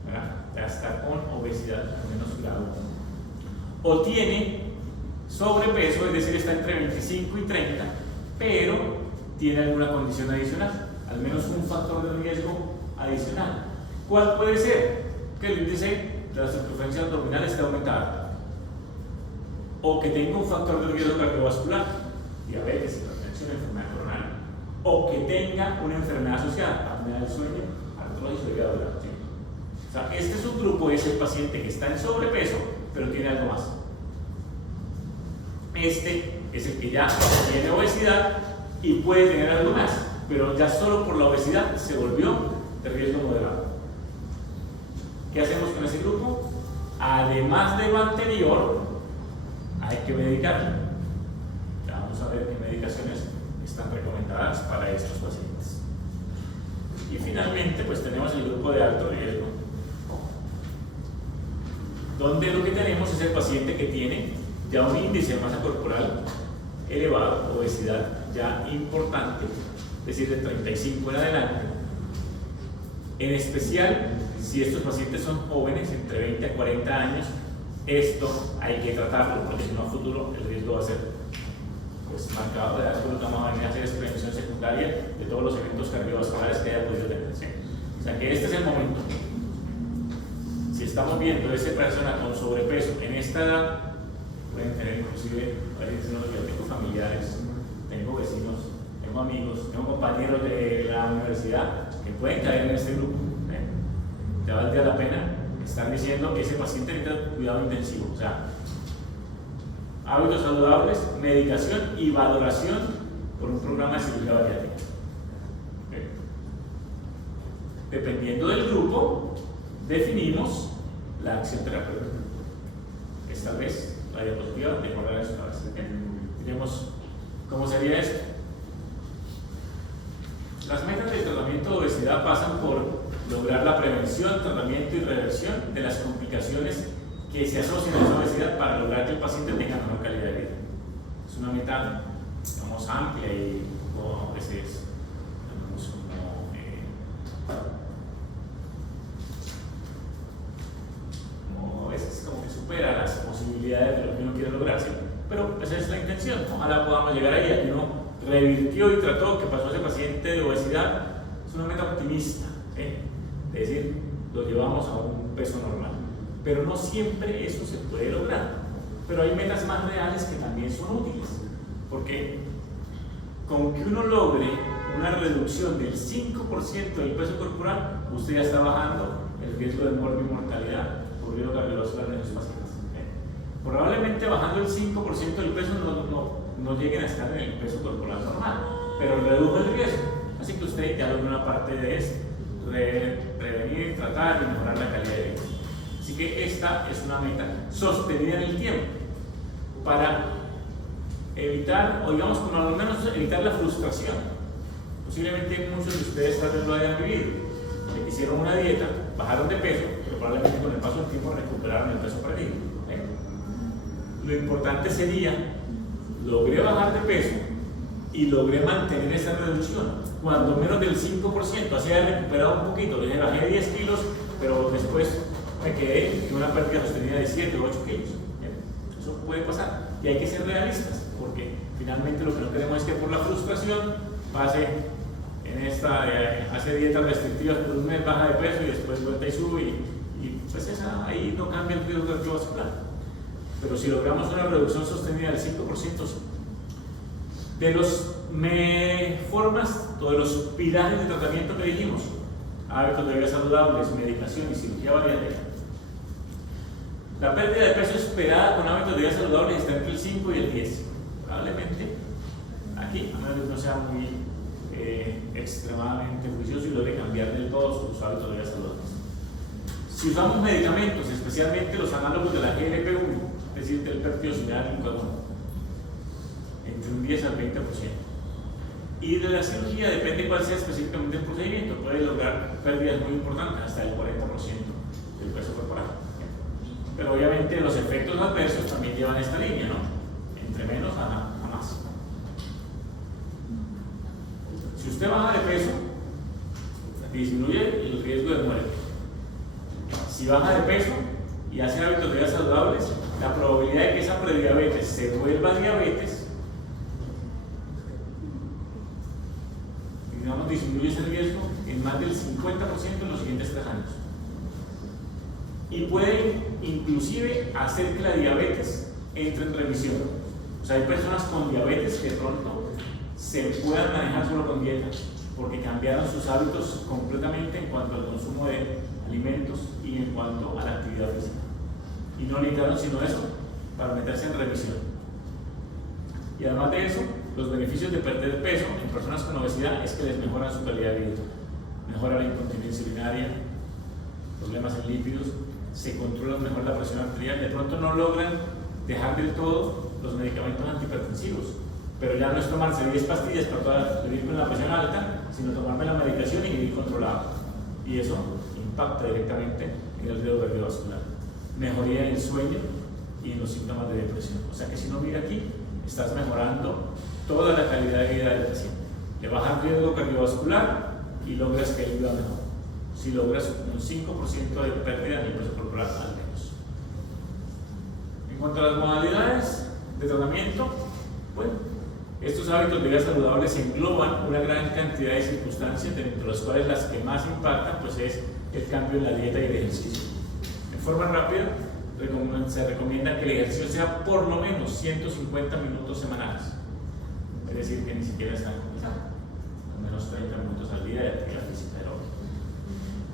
¿verdad? Ya está con obesidad, al menos grado 1. O tiene sobrepeso, es decir, está entre 25 y 30, pero tiene alguna condición adicional, al menos un factor de riesgo adicional. ¿Cuál puede ser? Que el índice de la circunferencia abdominal esté aumentado, o que tenga un factor de riesgo cardiovascular, diabetes, hipertensión, enfermedad coronaria, o que tenga una enfermedad asociada, apnea del sueño, artrosis o hígado graso. O sea, este subgrupo es el paciente que está en sobrepeso, pero tiene algo más. Este es el que ya tiene obesidad y puede tener algo más, pero ya solo por la obesidad se volvió de riesgo moderado. ¿Qué hacemos con ese grupo? Además de lo anterior, hay que medicarlo. Ya vamos a ver qué medicaciones están recomendadas para estos pacientes. Y finalmente, pues tenemos el grupo de alto riesgo, donde lo que tenemos es el paciente que tiene ya un índice de masa corporal elevado, obesidad ya importante, es decir, de 35 en adelante. En especial, si estos pacientes son jóvenes, entre 20 a 40 años, esto hay que tratarlo, porque si no a futuro el riesgo va a ser pues marcado. De lo que vamos a venir a hacer es prevención secundaria de todos los eventos cardiovasculares que haya podido tener. O sea que este es el momento. Si estamos viendo a esa persona con sobrepeso en esta edad, pueden tener inclusive, yo tengo familiares, tengo vecinos, tengo amigos, tengo compañeros de la universidad que pueden caer en este grupo. Ya valdría la pena estar diciendo que ese paciente necesita cuidado intensivo. O sea, hábitos saludables, medicación y valoración por un programa de cirugía bariátrica. Dependiendo del grupo, definimos la acción terapéutica. Esta vez la diapositiva de mejorar eso una vez. Diremos cómo sería esto. Las metas del tratamiento de obesidad pasan por lograr la prevención, tratamiento y reversión de las complicaciones que se asocian a esa obesidad para lograr que el paciente tenga mejor calidad de vida. Es una meta, digamos, amplia y a veces como a veces como que supera las posibilidades de lo que uno quiere lograr, ¿sí? Pero esa es la intención. Ojalá podamos llegar ahí a que uno revirtió y trató que pasó ese paciente de obesidad. Es una meta optimista, es decir, lo llevamos a un peso normal, pero no siempre eso se puede lograr. Pero hay metas más reales que también son útiles, porque con que uno logre una reducción del 5% del peso corporal, usted ya está bajando el riesgo de muerte y mortalidad por riesgo cardiovascular en esos pacientes. Probablemente bajando el 5% del peso no lleguen a estar en el peso corporal normal, pero redujo el riesgo. Así que usted ya logra una parte de esto: prevenir, tratar y mejorar la calidad de vida. Así que esta es una meta sostenida en el tiempo para evitar, o digamos, como al menos evitar la frustración. Posiblemente muchos de ustedes tal vez lo hayan vivido. Le hicieron una dieta, bajaron de peso, pero probablemente con el paso del tiempo recuperaron el peso perdido. Lo importante sería, logré bajar de peso y logré mantener esa reducción, cuando menos del 5%, así he recuperado un poquito, le bajé 10 kilos, pero después me quedé en una pérdida sostenida de 7 o 8 kilos. Eso puede pasar, y hay que ser realistas, porque finalmente lo que no queremos es que por la frustración pase en esta, hace dietas restrictivas por un mes, baja de peso y después vuelta y sube, y pues ahí no cambia el riesgo cardiovascular. Pero si logramos una reducción sostenida del 5%, de los formas o de los pilares de tratamiento que dijimos, hábitos de vida saludables, medicación y cirugía bariátrica, la pérdida de peso esperada con hábitos de vida saludables está entre el 5 y el 10. Probablemente aquí, a menos que no sea muy extremadamente juicioso y logre cambiar del todo sus hábitos de vida saludables. Si usamos medicamentos, especialmente los análogos de la GLP-1, es decir, del péptido similar al glucagón, entre un 10 al 20%. Y de la cirugía depende cuál sea específicamente el procedimiento, puede lograr pérdidas muy importantes, hasta el 40% del peso corporal. Pero obviamente los efectos adversos también llevan esta línea, ¿no? Entre menos a más. Si usted baja de peso, disminuye el riesgo de muerte. Si baja de peso y hace hábitos de vida saludables, la probabilidad de que esa prediabetes se vuelva diabetes, digamos, disminuye ese riesgo en más del 50% en los siguientes 3 años. Y puede inclusive hacer que la diabetes entre en remisión. O sea, hay personas con diabetes que de pronto se puedan manejar solo con dieta, porque cambiaron sus hábitos completamente en cuanto al consumo de alimentos y en cuanto a la actividad física. Y no necesitaron sino eso para meterse en remisión. Y además de eso, los beneficios de perder peso en personas con obesidad es que les mejora su calidad de vida, mejora la incontinencia urinaria, problemas en lípidos, se controla mejor la presión arterial. De pronto no logran dejar del todo los medicamentos antihipertensivos, pero ya no es tomarse 10 pastillas para vivir con la presión alta, sino tomarme la medicación y vivir controlado. Y eso impacta directamente en el riesgo cardiovascular, mejoría en el sueño y en los síntomas de depresión. O sea que si no mira aquí, estás mejorando toda la calidad de vida del paciente. Le baja el riesgo cardiovascular y logras que él viva mejor. Si logras un 5% de pérdida en el peso corporal al menos. En cuanto a las modalidades de tratamiento, bueno, estos hábitos de vida saludables engloban una gran cantidad de circunstancias, entre las cuales las que más impactan pues es el cambio en la dieta y el ejercicio. En forma rápida, se recomienda que el ejercicio sea por lo menos 150 minutos semanales, es decir, que ni siquiera están comenzando, al menos 30 minutos al día de actividad física aeróbica.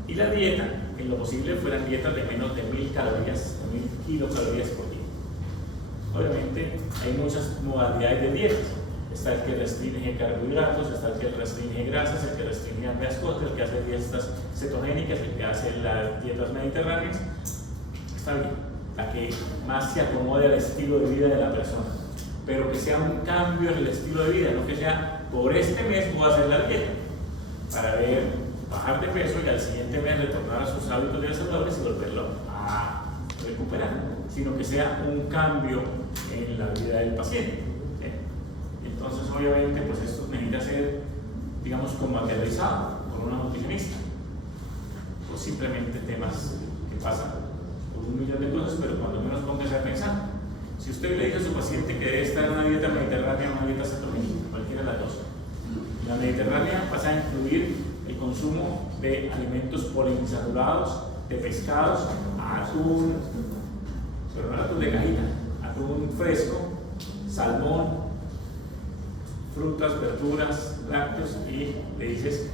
Y la dieta, en lo posible, fueran dietas de menos de 1000 calorías, 1000 kilocalorías por día. Obviamente, hay muchas modalidades de dietas. Está el que restringe carbohidratos, está el que restringe grasas, el que restringe ambas cosas, el que hace dietas cetogénicas, el que hace las dietas mediterráneas. Está bien, la que más se acomode al estilo de vida de la persona, pero que sea un cambio en el estilo de vida, no que sea por este mes voy a hacer la dieta para bajar de peso y al siguiente mes retornar a sus hábitos de vida saludables y volverlo a recuperar, sino que sea un cambio en la vida del paciente. Entonces, obviamente, pues esto necesita ser, digamos, como aterrizado con una nutricionista, o simplemente temas que pasan por 1.000.000 de cosas, pero cuando menos póngase a pensar. Si usted le dice a su paciente que debe estar en una dieta mediterránea o una dieta cetogénica, cualquiera de las dos, la mediterránea pasa a incluir el consumo de alimentos poliinsaturados, de pescados, atún, pero no atún de cajita, atún fresco, salmón, frutas, verduras, lácteos, y le dices,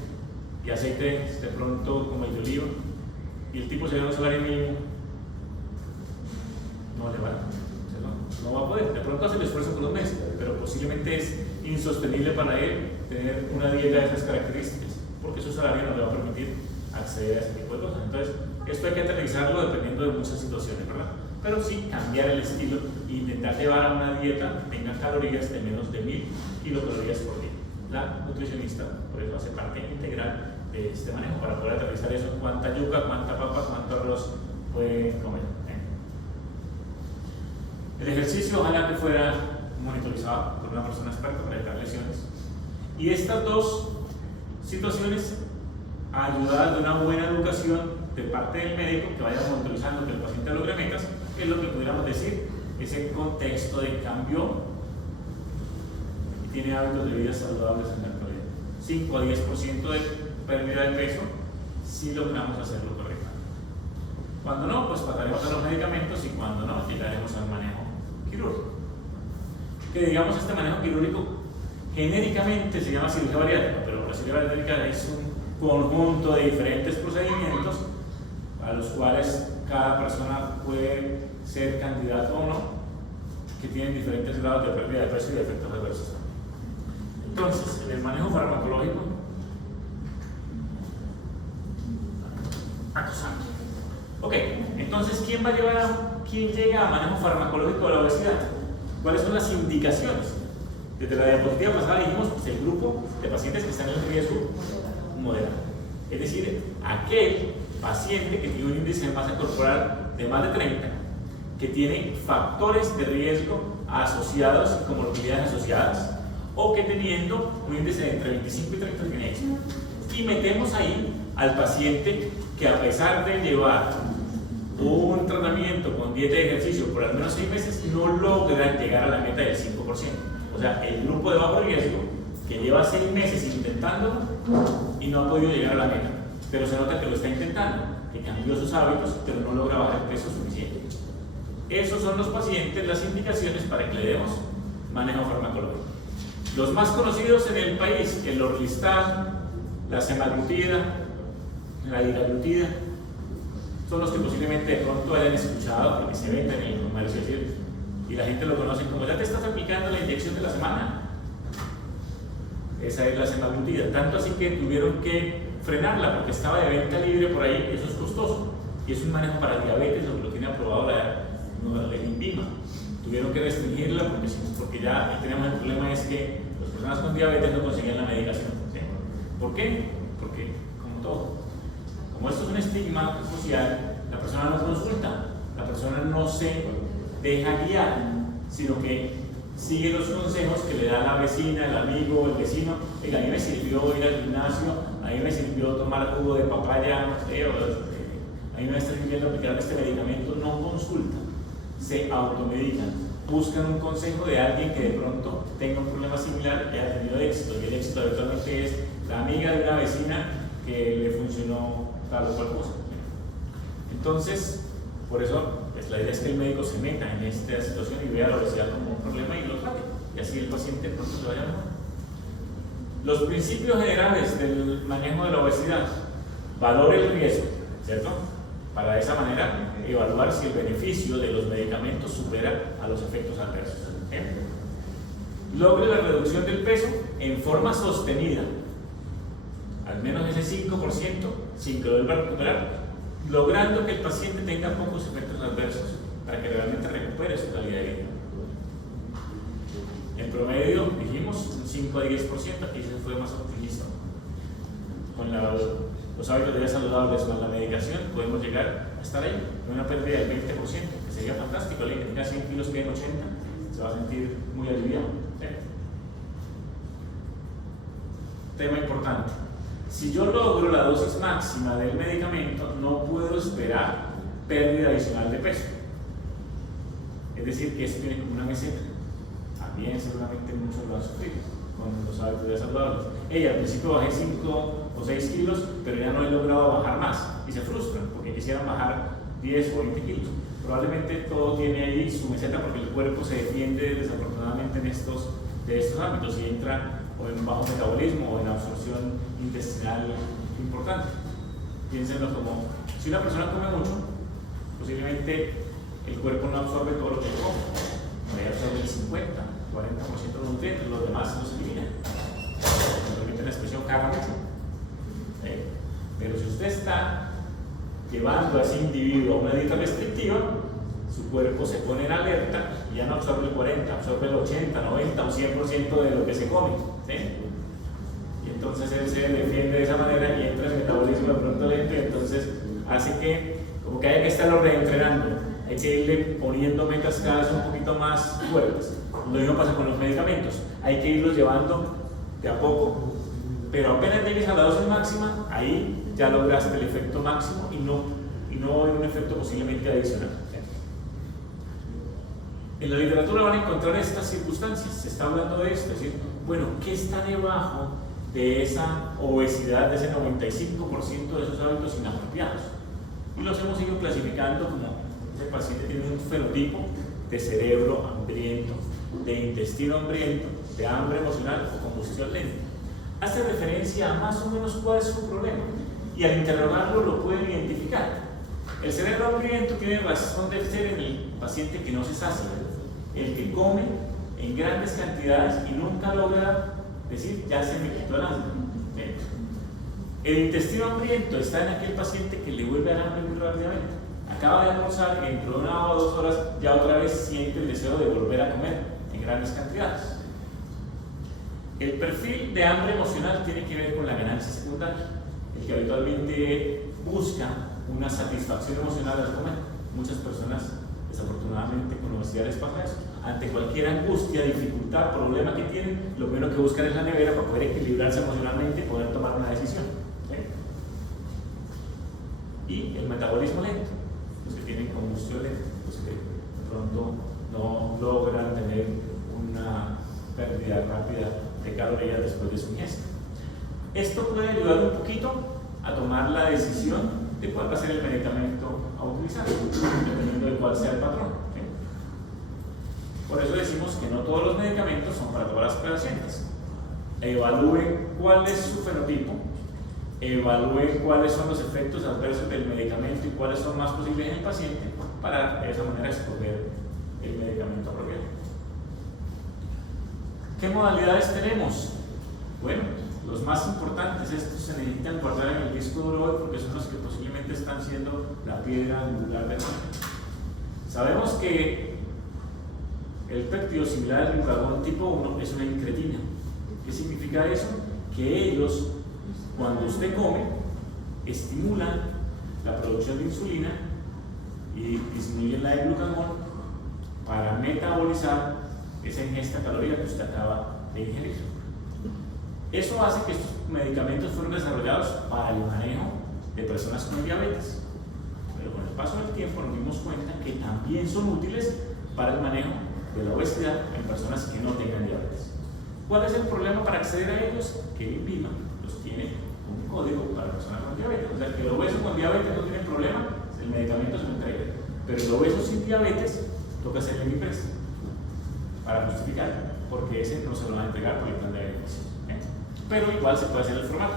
y aceite de pronto como el de oliva, y el tipo no se va a ir mínimo, no va a poder. De pronto hace el esfuerzo por 2 meses, pero posiblemente es insostenible para él tener una dieta de esas características, porque su salario no le va a permitir acceder a ese tipo de cosas. Entonces, esto hay que aterrizarlo dependiendo de muchas situaciones, ¿verdad? Pero sí cambiar el estilo e intentar llevar a una dieta que tenga calorías de menos de 1000 kilocalorías por día. La nutricionista, por eso, hace parte integral de este manejo para poder aterrizar eso: cuánta yuca, cuánta papa, cuánto arroz puede comer. El ejercicio, ojalá que fuera monitorizado por una persona experta para evitar lesiones. Y estas dos situaciones, ayudadas de una buena educación de parte del médico, que vaya monitorizando que el paciente logre metas, es lo que pudiéramos decir, ese contexto de cambio y tiene hábitos de vida saludables en la actualidad. 5 a 10% de pérdida de peso si logramos hacerlo correctamente. Cuando no, pues pasaremos a los medicamentos, y cuando no, llegaremos al manejo quirúrgico. Que digamos, este manejo quirúrgico genéricamente se llama cirugía bariátrica, pero la cirugía bariátrica es un conjunto de diferentes procedimientos a los cuales cada persona puede ser candidato o no, que tienen diferentes grados de pérdida de peso y de efectos adversos. Entonces, en el manejo farmacológico, acusando. Ok, entonces, ¿quién llega a manejo farmacológico de la obesidad? ¿Cuáles son las indicaciones? Desde la diapositiva pasada dijimos pues, el grupo de pacientes que están en riesgo moderado. Es decir, aquel paciente que tiene un índice de masa corporal de más de 30, que tiene factores de riesgo asociados y comorbilidades asociadas, o que teniendo un índice de entre 25 y 30 tiene éxito. Y metemos ahí al paciente que a pesar de llevar un tratamiento con dieta y ejercicio por al menos 6 meses, no logra llegar a la meta del 5%. O sea, el grupo de bajo riesgo que lleva 6 meses intentándolo y no ha podido llegar a la meta, pero se nota que lo está intentando, que cambió sus hábitos, pero no logra bajar el peso suficiente. Esos son los pacientes, las indicaciones para que le demos manejo farmacológico. Los más conocidos en el país, el Orlistat, la semaglutida, la liraglutida, son los que posiblemente de pronto hayan escuchado porque se venden en el comercio, y la gente lo conoce como ya te estás aplicando la inyección de la semana. Esa es la semaglutida, tanto así que tuvieron que frenarla porque estaba de venta libre por ahí. Eso es costoso y es un manejo para diabetes, lo tiene aprobado el INVIMA. Tuvieron que restringirla porque ya tenemos el problema es que las personas con diabetes no conseguían la medicación. ¿Sí? ¿Por qué? Porque como todo, como esto es un estigma social, la persona no consulta, la persona no se deja guiar, sino que sigue los consejos que le da la vecina, el amigo, el vecino. Oiga, a mí me sirvió ir al gimnasio, a mí me sirvió tomar jugo de papaya, no sé, a mí me está sirviendo aplicar este medicamento. No consultan, se automedican, buscan un consejo de alguien que de pronto tenga un problema similar y haya tenido éxito. Y el éxito habitualmente es la amiga de una vecina que le funcionó tal o cual cosa. Entonces, por eso, pues la idea es que el médico se meta en esta situación y vea la obesidad como un problema y lo trate, y así el paciente pronto se vaya mejor. Los principios generales del manejo de la obesidad: valore el riesgo, ¿cierto? Para de esa manera evaluar si el beneficio de los medicamentos supera a los efectos adversos. Logre la reducción del peso en forma sostenida, al menos ese 5% sin que lo vuelva a recuperar, logrando que el paciente tenga pocos efectos adversos para que realmente recupere su calidad de vida. En promedio, dijimos, un 5 a 10%, aquí se fue más optimista. Con los hábitos de vida saludables, con la medicación, podemos llegar a estar ahí, con una pérdida del 20%, que sería fantástico. Alguien que tenga 100 kilos, que en 80, se va a sentir muy aliviado. ¿Sí? Tema importante: si yo logro la dosis máxima del medicamento, no puedo esperar pérdida adicional de peso. Es decir, que esto tiene como una meseta. También seguramente muchos lo han sufrido con los hábitos de vida saludables. Al principio bajé 5 o 6 kilos, pero ya no he logrado bajar más. Y se frustran porque quisieran bajar 10 o 20 kilos. Probablemente todo tiene ahí su meseta porque el cuerpo se defiende desafortunadamente de estos hábitos y entra o en bajo metabolismo o en absorción intestinal importante. Piénsenlo como, si una persona come mucho, posiblemente el cuerpo no absorbe todo lo que come, no absorbe el 50, 40% de los nutrientes, los demás los eliminan. Me permiten la expresión caga mucho. Pero si usted está llevando a ese individuo a una dieta restrictiva, su cuerpo se pone en alerta y ya no absorbe el 40, absorbe el 80, 90 o 100% de lo que se come. ¿Sí? Y entonces él se defiende de esa manera y entra en metabolismo de pronto lento, y entonces hace que, como que haya que estarlo reentrenando, hay que irle poniendo metas cada vez un poquito más fuertes. Lo mismo pasa con los medicamentos, hay que irlos llevando de a poco, pero apenas llegues a la dosis máxima, ahí ya lograste el efecto máximo y no en un efecto posiblemente adicional. En la literatura van a encontrar estas circunstancias, se está hablando de esto, es decir, bueno, ¿qué está debajo de esa obesidad, de ese 95% de esos hábitos inapropiados? Y los hemos ido clasificando como: ese paciente tiene un fenotipo de cerebro hambriento, de intestino hambriento, de hambre emocional o combustión lenta. Hace referencia a más o menos cuál es su problema y al interrogarlo lo pueden identificar. El cerebro hambriento tiene razón de ser en el paciente que no se sacia, el que come en grandes cantidades y nunca logra decir ya se me quitó el hambre. El intestino hambriento está en aquel paciente que le vuelve a dar hambre muy rápidamente. Acaba de almorzar y dentro de 1 o 2 horas ya otra vez siente el deseo de volver a comer en grandes cantidades. El perfil de hambre emocional tiene que ver con la ganancia secundaria, el que habitualmente busca una satisfacción emocional al comer. Muchas personas, desafortunadamente, con obesidad les pasa eso. Ante cualquier angustia, dificultad, problema que tienen, lo primero que buscan es la nevera para poder equilibrarse emocionalmente y poder tomar una decisión. Y el metabolismo lento, los que tienen combustión lenta, los que de pronto no logran tener una pérdida rápida de calorías después de su ingesta. Esto puede ayudar un poquito a tomar la decisión de cuál va a ser el medicamento a utilizar, dependiendo de cuál sea el patrón. ¿Sí? Por eso decimos que no todos los medicamentos son para todas las pacientes. Evalúen cuál es su fenotipo, evalúen cuáles son los efectos adversos del medicamento y cuáles son más posibles en el paciente para de esa manera escoger el medicamento apropiado. ¿Qué modalidades tenemos? Bueno, los más importantes, estos se necesitan guardar en el disco duro hoy porque son los que posiblemente están siendo la piedra angular de hoy. Sabemos que el péptido similar al glucagón tipo 1 es una incretina. ¿Qué significa eso? Que ellos, cuando usted come, estimulan la producción de insulina y disminuyen la de glucagón para metabolizar esa ingesta calórica que usted acaba de ingerir. Eso hace que estos medicamentos fueron desarrollados para el manejo de personas con diabetes, pero con el paso del tiempo nos dimos cuenta que también son útiles para el manejo de la obesidad en personas que no tengan diabetes. ¿Cuál es el problema para acceder a ellos? Que el INVIMA los tiene un código para personas con diabetes, o sea que el obeso con diabetes no tiene problema, el medicamento se lo entrega, pero el obeso sin diabetes toca hacerle el INVIMA para justificar, porque ese no se lo van a entregar por el plan de beneficio. Pero igual se puede hacer el formato.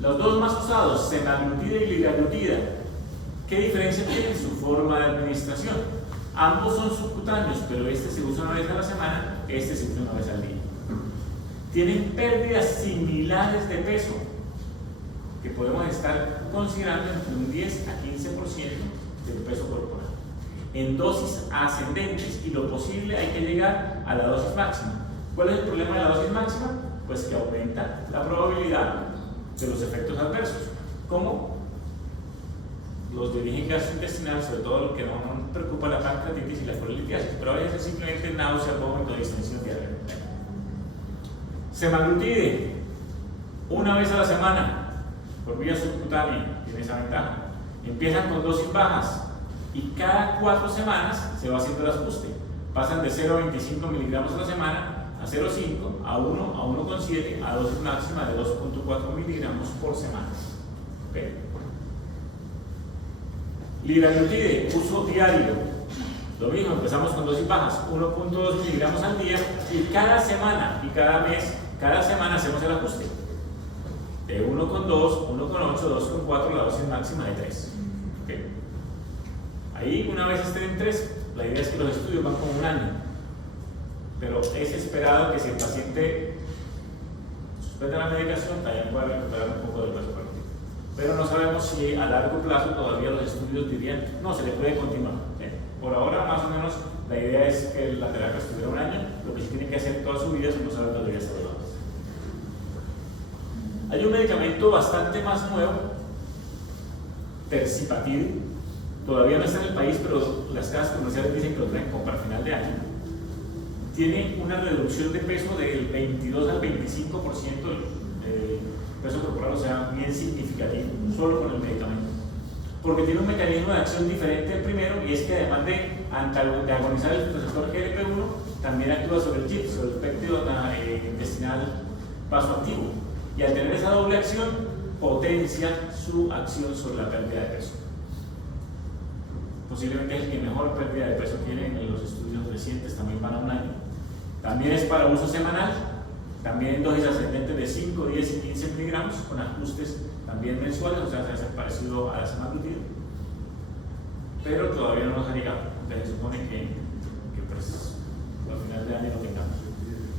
Los dos más usados, semaglutida y liraglutida, ¿qué diferencia tienen? Su forma de administración. Ambos son subcutáneos, pero este se usa una vez a la semana, este se usa una vez al día. Tienen pérdidas similares de peso, que podemos estar considerando entre un 10 a 15% del peso corporal, en dosis ascendentes, y lo posible hay que llegar a la dosis máxima. ¿Cuál es el problema de la dosis máxima? Pues que aumenta la probabilidad de los efectos adversos, como los de origen gastrointestinal, sobre todo lo que no nos preocupa, la pancreatitis y la colelitiasis, pero a veces es simplemente náusea, vómito, distensión, diarrea. Semaglutide, una vez a la semana, por vía subcutánea, tiene esa ventaja. Empiezan con dosis bajas y cada 4 semanas se va haciendo el ajuste. Pasan de 0,25 miligramos a la semana a 0,5, a 1, a 1,7, a dosis máxima de 2,4 miligramos por semana. ¿Okay? Liraglutide, uso diario. Lo mismo, empezamos con dosis bajas, 1,2 miligramos al día, y cada semana y cada mes, cada semana hacemos el ajuste. De 1,2, 1,8, 2,4, la dosis máxima de 3. ¿Okay? Ahí, una vez estén en 3, la idea es que los estudios van como un año. Pero es esperado que si el paciente suspende la medicación, también pueda recuperar un poco de peso perdido. Pero no sabemos si a largo plazo todavía los estudios dirían, no, se le puede continuar. Por ahora, más o menos, la idea es que la terapia estuviera un año. Lo que sí tiene que hacer toda su vida es no saber todavía saludables. Hay un medicamento bastante más nuevo, Tercipatide. Todavía no está en el país, pero las casas comerciales dicen que lo traen como para final de año. Tiene una reducción de peso del 22 al 25% del peso corporal, o sea, bien significativo, solo con el medicamento. Porque tiene un mecanismo de acción diferente al primero, y es que además de agonizar el receptor GLP-1, también actúa sobre el GIP, sobre el péptido intestinal vasoactivo. Y al tener esa doble acción, potencia su acción sobre la pérdida de peso. Posiblemente es el que mejor pérdida de peso tiene en los estudios recientes, también van a un año. También es para uso semanal, también en dosis ascendentes de 5, 10 y 15 miligramos, con ajustes también mensuales, o sea, se hace parecido a la semaglutida. Pero todavía no nos ha llegado, entonces se supone que pues, al final de año lo tengamos.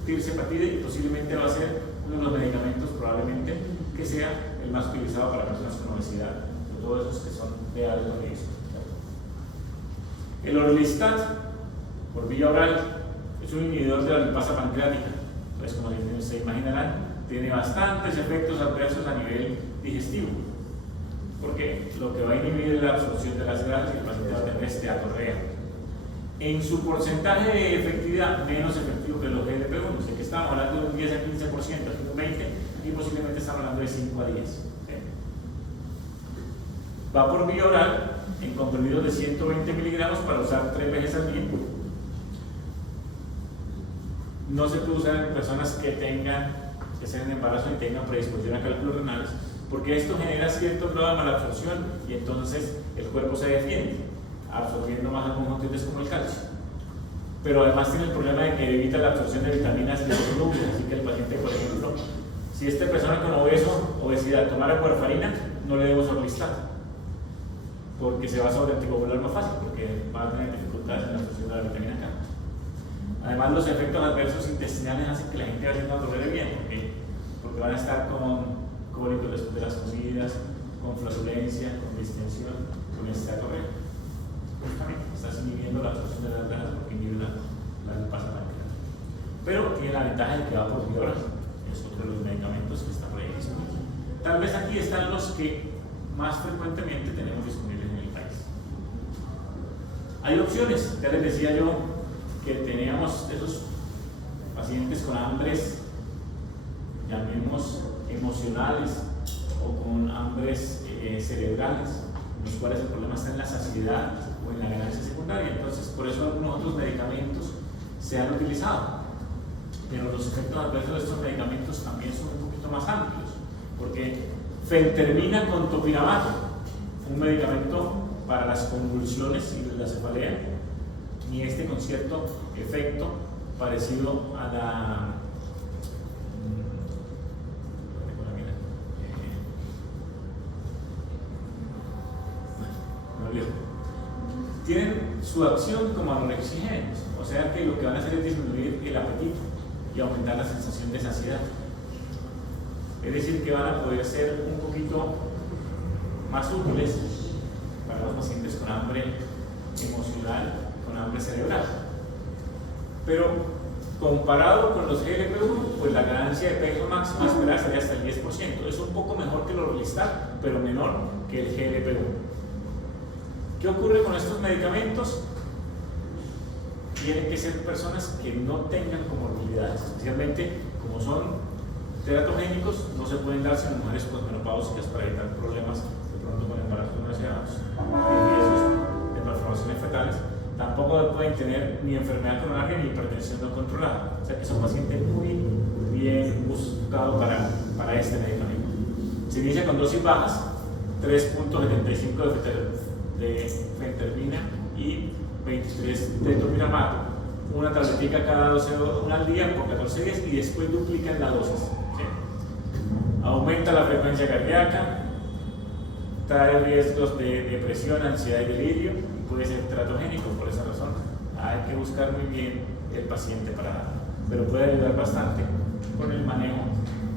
Tercipatide, y posiblemente va a ser uno de los medicamentos, probablemente, que sea el más utilizado para personas con obesidad, de todos esos que son de alto riesgo. El orlistat, por vía oral, es un inhibidor de la lipasa pancreática. Pues como se imaginarán, tiene bastantes efectos adversos a nivel digestivo, porque lo que va a inhibir es la absorción de las grasas y el paciente va a tener esteatorrea. En su porcentaje de efectividad, menos efectivo que los GLP-1, sé que estamos hablando de un 10 a 15%, aquí un 20%, aquí posiblemente estamos hablando de 5 a 10%. ¿Sí? Va por vía oral en comprimidos de 120 miligramos para usar 3 veces al día. No se puede usar en personas que sean en embarazo y tengan predisposición a cálculos renales, porque esto genera cierto grado de malabsorción y entonces el cuerpo se defiende, absorbiendo más algunos nutrientes como el calcio. Pero además tiene el problema de que evita la absorción de vitaminas liposolubles, así que el paciente, por ejemplo, si esta persona con obesidad tomara warfarina, no le debo sorlistar, porque se va a sobreanticoagular más fácil, porque va a tener dificultades en la absorción de la vitamina K. Además, los efectos adversos intestinales hacen que la gente vaya a doler bien, porque van a estar con cólicos después de las comidas, con flatulencia, con distensión, con esteatorrea. Justamente, estás inhibiendo la absorción de las grasas porque inhibe la lipasa pancreática. Pero tiene la ventaja de que va por vía oral, es otro de los medicamentos que está por ahí disponibles. Tal vez aquí están los que más frecuentemente tenemos disponibles en el país. Hay opciones, ya les decía yo que teníamos esos pacientes con hambres, llamemos emocionales, o con hambres cerebrales, los cuales el problema está en la saciedad o en la ganancia secundaria. Entonces, por eso algunos otros medicamentos se han utilizado. Pero los efectos adversos de estos medicamentos también son un poquito más amplios, porque fentermina con topiramato, un medicamento para las convulsiones y la cefalea, y este con cierto efecto parecido a la tienen su acción como anorexigénicos, o sea que lo que van a hacer es disminuir el apetito y aumentar la sensación de saciedad. Es decir, que van a poder ser un poquito más útiles para los pacientes con hambre emocional, con hambre cerebral. Pero comparado con los GLP-1, pues la ganancia de peso máxima esperada sería hasta el 10%. Es un poco mejor que el orlistat, pero menor que el GLP-1. ¿Qué ocurre con estos medicamentos? Tienen que ser personas que no tengan comorbilidades, especialmente como son teratogénicos, no se pueden dar en mujeres posmenopáusicas para evitar problemas de pronto con embarazos no deseados y riesgos de malformaciones fetales. Tampoco pueden tener ni enfermedad coronaria ni hipertensión no controlada, o sea que son pacientes muy bien buscados para este medicamento. Se inicia con dosis bajas, 3.75 de fentermina y 23 de topiramato, una tabletica cada 12 horas, una al día por 14 días y después duplican la dosis. ¿Sí? Aumenta la frecuencia cardíaca, trae riesgos de depresión, ansiedad y delirio y puede ser teratogénico. Por esa razón hay que buscar muy bien el paciente pero puede ayudar bastante con el manejo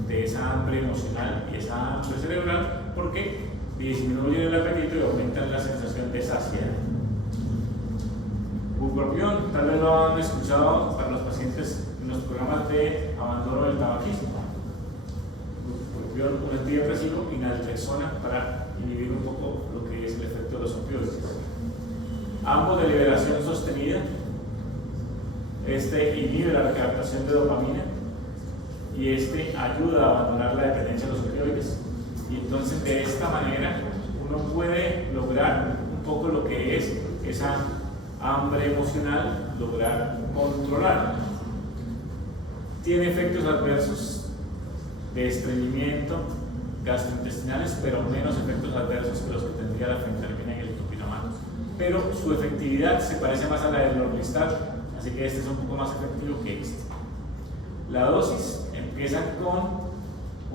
de esa hambre emocional y esa hambre cerebral, porque disminuye el apetito y aumenta la sensación de saciedad. Bupropión, tal vez lo han escuchado para los pacientes en los programas de abandono del tabaquismo. Bupropión, un antidepresivo, y naltrexona para inhibir un poco lo que es el efecto de los opioides. Ambos de liberación sostenida. Este inhibe la recaptación de dopamina y este ayuda a abandonar la dependencia de los opioides. Y entonces de esta manera uno puede lograr un poco lo que es esa hambre emocional, lograr controlar. Tiene efectos adversos de estreñimiento, gastrointestinales, pero menos efectos adversos que los que tendría la fentermina y el topiramato. Pero su efectividad se parece más a la del orlistat, así que este es un poco más efectivo que este. La dosis empieza con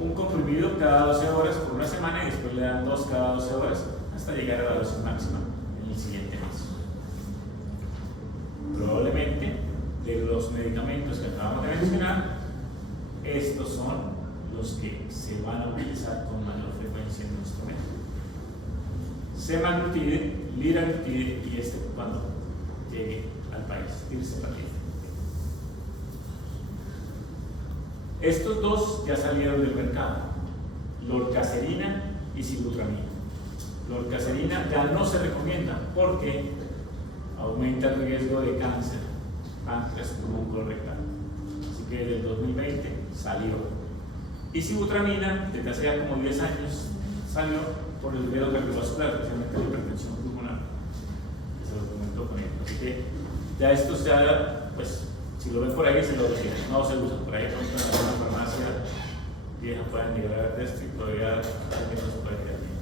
un comprimido cada 12 horas por una semana y después le dan 2 cada 12 horas hasta llegar a la dosis máxima en el siguiente mes. Probablemente de los medicamentos que acabamos de mencionar, estos son los que se van a utilizar con mayor frecuencia en nuestro método. Semaglutide, liraglutide y este cuando llegue al país, tirsetapina. Estos dos ya salieron del mercado, lorcacerina y sibutramina. Lorcacerina ya no se recomienda porque aumenta el riesgo de cáncer, páncreas, pulmón, colorectal. Así que desde el 2020 salió. Y sibutramina, desde hace ya como 10 años, salió por el riesgo cardiovascular, especialmente la hipertensión pulmonar, que se lo comentó con él. Así que ya estos ya, pues, si lo ven por ahí, se lo decían, no se usan por ahí, en una farmacia vieja pueden llegar a esto y todavía alguien no se puede quedar bien.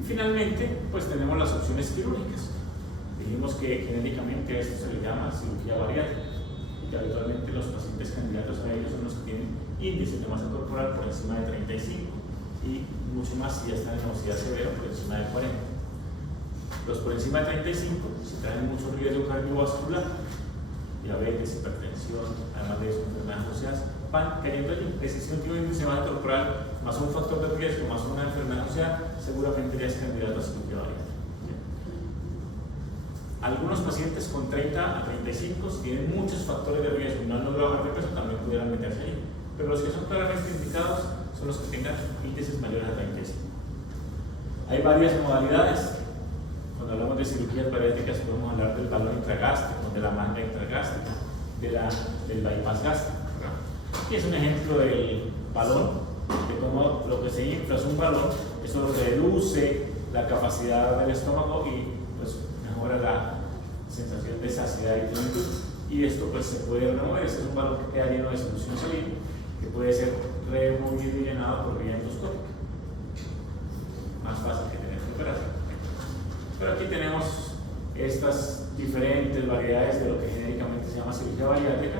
Y finalmente, pues tenemos las opciones quirúrgicas. Dijimos que genéricamente a esto se le llama cirugía bariátrica, y que habitualmente los pacientes candidatos a ellos son los que tienen índices de masa corporal por encima de 35 y mucho más si ya están en obesidad severa por encima de 40. Los por encima de 35 si traen mucho riesgo cardiovascular, diabetes, hipertensión, además de eso, enfermedades óseas, van cayendo allí. Ese último índice de masa corporal más un factor de riesgo más una enfermedad ósea, seguramente ya es candidato a cirugía bariátrica. Algunos pacientes con 30 a 35, si tienen muchos factores de riesgo y no han logrado bajar de peso, también pudieran meterse ahí. Pero los que son claramente indicados son los que tengan índices mayores a 35. Hay varias modalidades. Cuando hablamos de cirugías bariátricas podemos hablar del balón intragástrico, de la manga intragástrica, del bypass gástrico. Aquí es un ejemplo del balón, de cómo lo que se infla es un balón, eso reduce la capacidad del estómago y pues mejora la sensación de saciedad y plenitud. Y esto pues se puede remover. Este es un balón que queda lleno de solución salina que puede ser removido y llenado por vía endoscópica. Más fácil que tener que operar. Pero aquí tenemos estas diferentes variedades de lo que genéricamente se llama cirugía bariátrica.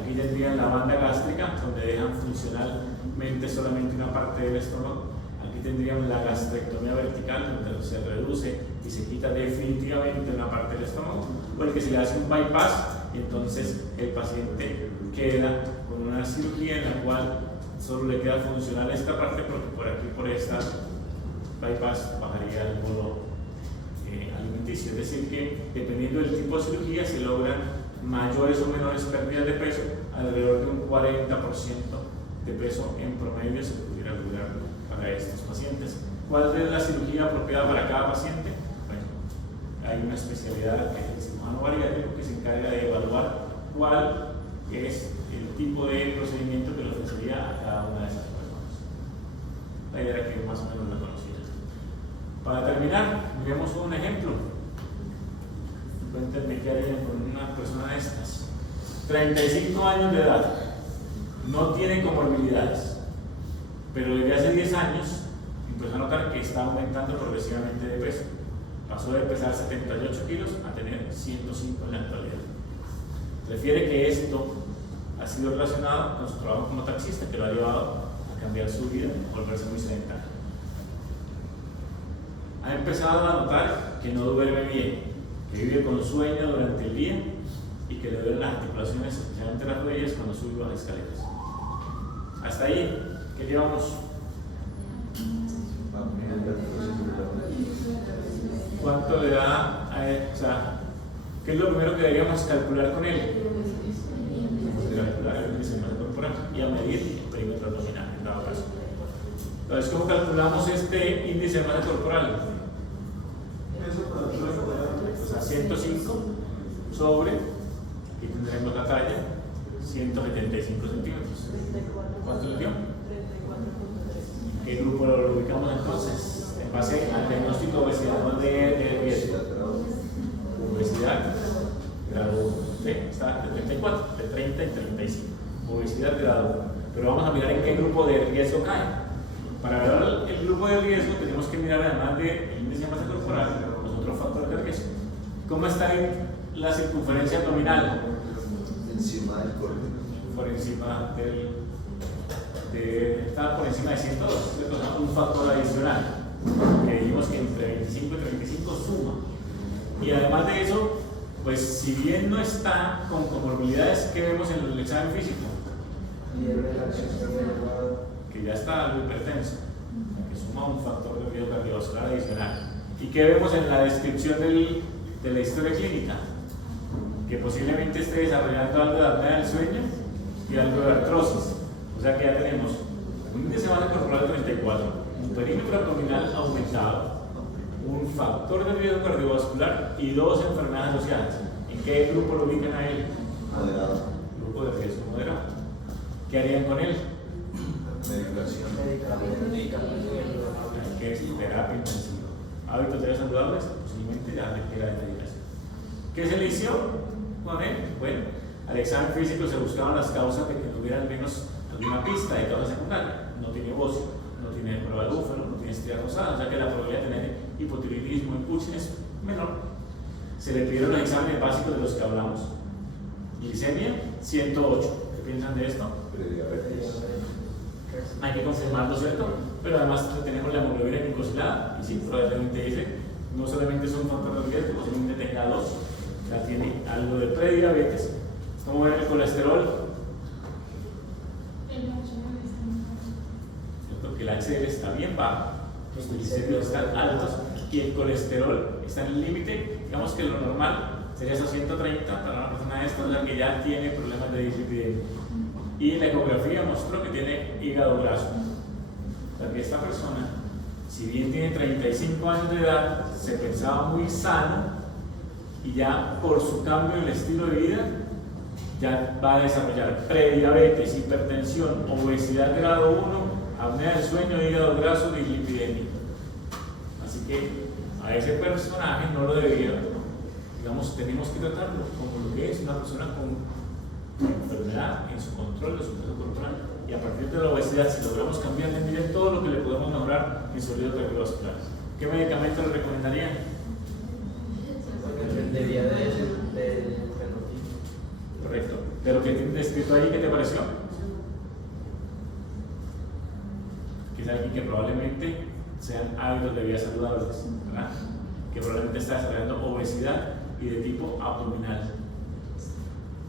Aquí tendrían la banda gástrica, donde dejan funcionalmente solamente una parte del estómago. Aquí tendríamos la gastrectomía vertical, donde se reduce y se quita definitivamente una parte del estómago, porque se le hace un bypass y entonces el paciente queda con una cirugía en la cual solo le queda funcional esta parte, porque por aquí, por esta bypass, bajaría el bolo alimenticio. Es decir, que dependiendo del tipo de cirugía se logran mayores o menores pérdidas de peso, alrededor de un 40% de peso en promedio se pudiera lograr para estos pacientes. ¿Cuál es la cirugía apropiada para cada paciente? Bueno, hay una especialidad que es el cirujano bariátrico que se encarga de evaluar cuál es el tipo de procedimiento que le ofrecería a cada una de esas personas. La idea era que más o menos la conocieran. Para terminar, miremos un ejemplo. Cuéntenme qué harían con una persona de estas. 35 años de edad, no tiene comorbilidades, pero desde hace 10 años empezó a notar que está aumentando progresivamente de peso. Pasó de pesar 78 kilos a tener 105 en la actualidad. Refiere que esto ha sido relacionado con su trabajo como taxista, que lo ha llevado a cambiar su vida, a volverse muy sedentario. Ha empezado a notar que no duerme bien, que vive con sueño durante el día y que le duelen las articulaciones, especialmente las rodillas, cuando sube las escaleras. Hasta ahí, ¿qué llevamos? ¿Cuánto le da a él? O sea, ¿qué es lo primero que deberíamos calcular con él? Calcular el índice de masa corporal y a medir el perímetro abdominal, en dado caso. Entonces, ¿cómo calculamos este índice de masa corporal? O sea, 105 sobre, aquí tendremos la talla, 175 centímetros. ¿Cuánto le dio? ¿Qué grupo lo ubicamos entonces? En base al diagnóstico de obesidad, no de riesgo. Obesidad, grado 1. Está de 34, de 30 y 35. Obesidad, grado 1. Pero vamos a mirar en qué grupo de riesgo cae. Para ver el grupo de riesgo tenemos que mirar, además del índice de masa corporal, los otros factores de riesgo. ¿Cómo está la circunferencia abdominal? Encima del córtex. Por encima está por encima de 102, ¿cierto? Un factor adicional, que dijimos que entre 25 y 35 suma. Y además de eso, pues si bien no está con comorbilidades que vemos en el examen físico, que ya está algo hipertenso, que suma un factor de riesgo cardiovascular adicional. ¿Y qué vemos en la descripción de la historia clínica? Que posiblemente esté desarrollando algo de apnea del sueño y algo de artrosis. O sea que ya tenemos un índice de masa corporal de 34, un perímetro abdominal aumentado, un factor de riesgo cardiovascular y 2 enfermedades asociadas. ¿En qué grupo lo ubican a él? Moderado. Grupo de riesgo moderado. ¿Qué harían con él? Medicación. ¿Qué es? Terapia intensiva. Hábitos de vida saludables, posiblemente ya requiera de medicación. ¿Qué se le hizo con él? Bueno, al examen físico se buscaban las causas de que tuviera al menos alguna pista de causa secundaria. No tiene bocio, no tiene prueba de búfalo, no tiene estrella rosada, o sea que la probabilidad de tener hipotiroidismo en Cushing es menor. Se le pidieron los exámenes básicos de los que hablamos. Glicemia, 108. ¿Qué piensan de esto? Prediabetes. Hay que confirmarlo, ¿cierto? Pero además tenemos la hemoglobina glicosilada, y sí, probablemente dice, no solamente son factores de riesgo, posiblemente tenga 2, ya tiene algo de prediabetes. ¿Cómo ven el colesterol? Porque el HDL está bien bajo, los triglicéridos están altos y el colesterol está en el límite. Digamos que lo normal sería hasta 130 para una persona de esta, o sea que ya tiene problemas de dislipidemia. Y la ecografía mostró que tiene hígado graso. O sea que esta persona, si bien tiene 35 años de edad, se pensaba muy sano y ya por su cambio en el estilo de vida ya va a desarrollar prediabetes, hipertensión, obesidad grado 1, apnea del sueño, hígado graso, dislipidemia. Así que a ese personaje no lo debería, digamos, tenemos que tratarlo como lo que es una persona con enfermedad en su control de su peso corporal, y a partir de la obesidad, si logramos cambiarle en vida todo lo que le podemos mejorar en su riesgo cardiovascular. ¿Qué medicamento le recomendarían? Dependería del fenotipo. Correcto. De lo que te he descrito ahí, ¿qué te pareció? Que es alguien que probablemente sean hábitos de vida saludables, ¿verdad? Que probablemente está desarrollando obesidad y de tipo abdominal.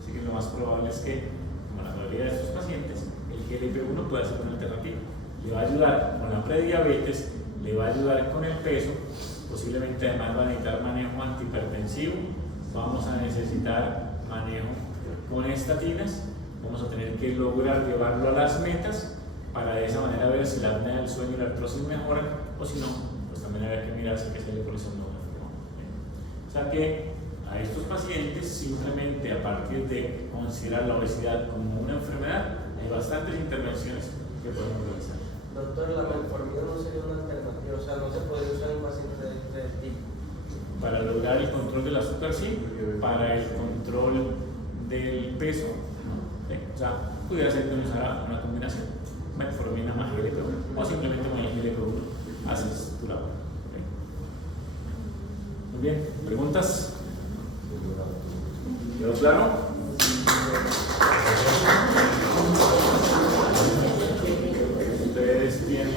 Así que lo más probable es que, como la mayoría de estos pacientes, el GLP-1 puede ser una alternativa. Le va a ayudar con la prediabetes, le va a ayudar con el peso, posiblemente además va a necesitar manejo antihipertensivo, vamos a necesitar manejo con estatinas, vamos a tener que lograr llevarlo a las metas para de esa manera ver si la apnea del sueño y la artrosis mejoran, o si no, pues también habrá que mirar si hay que hacerle polisomnografía. O sea que a estos pacientes, simplemente a partir de considerar la obesidad como una enfermedad, hay bastantes intervenciones que podemos realizar. Doctor, la metformina no sería una alternativa, o sea, no se podría usar en pacientes de este tipo. Para lograr el control del azúcar, sí, para el control del peso, ¿sí? O sea, pudiera ser que uno usara una combinación, metformina más GLP-1, o simplemente con el GLP-1 haces tu labor. ¿Sí? Muy bien, ¿preguntas? ¿Quedó claro? Ustedes tienen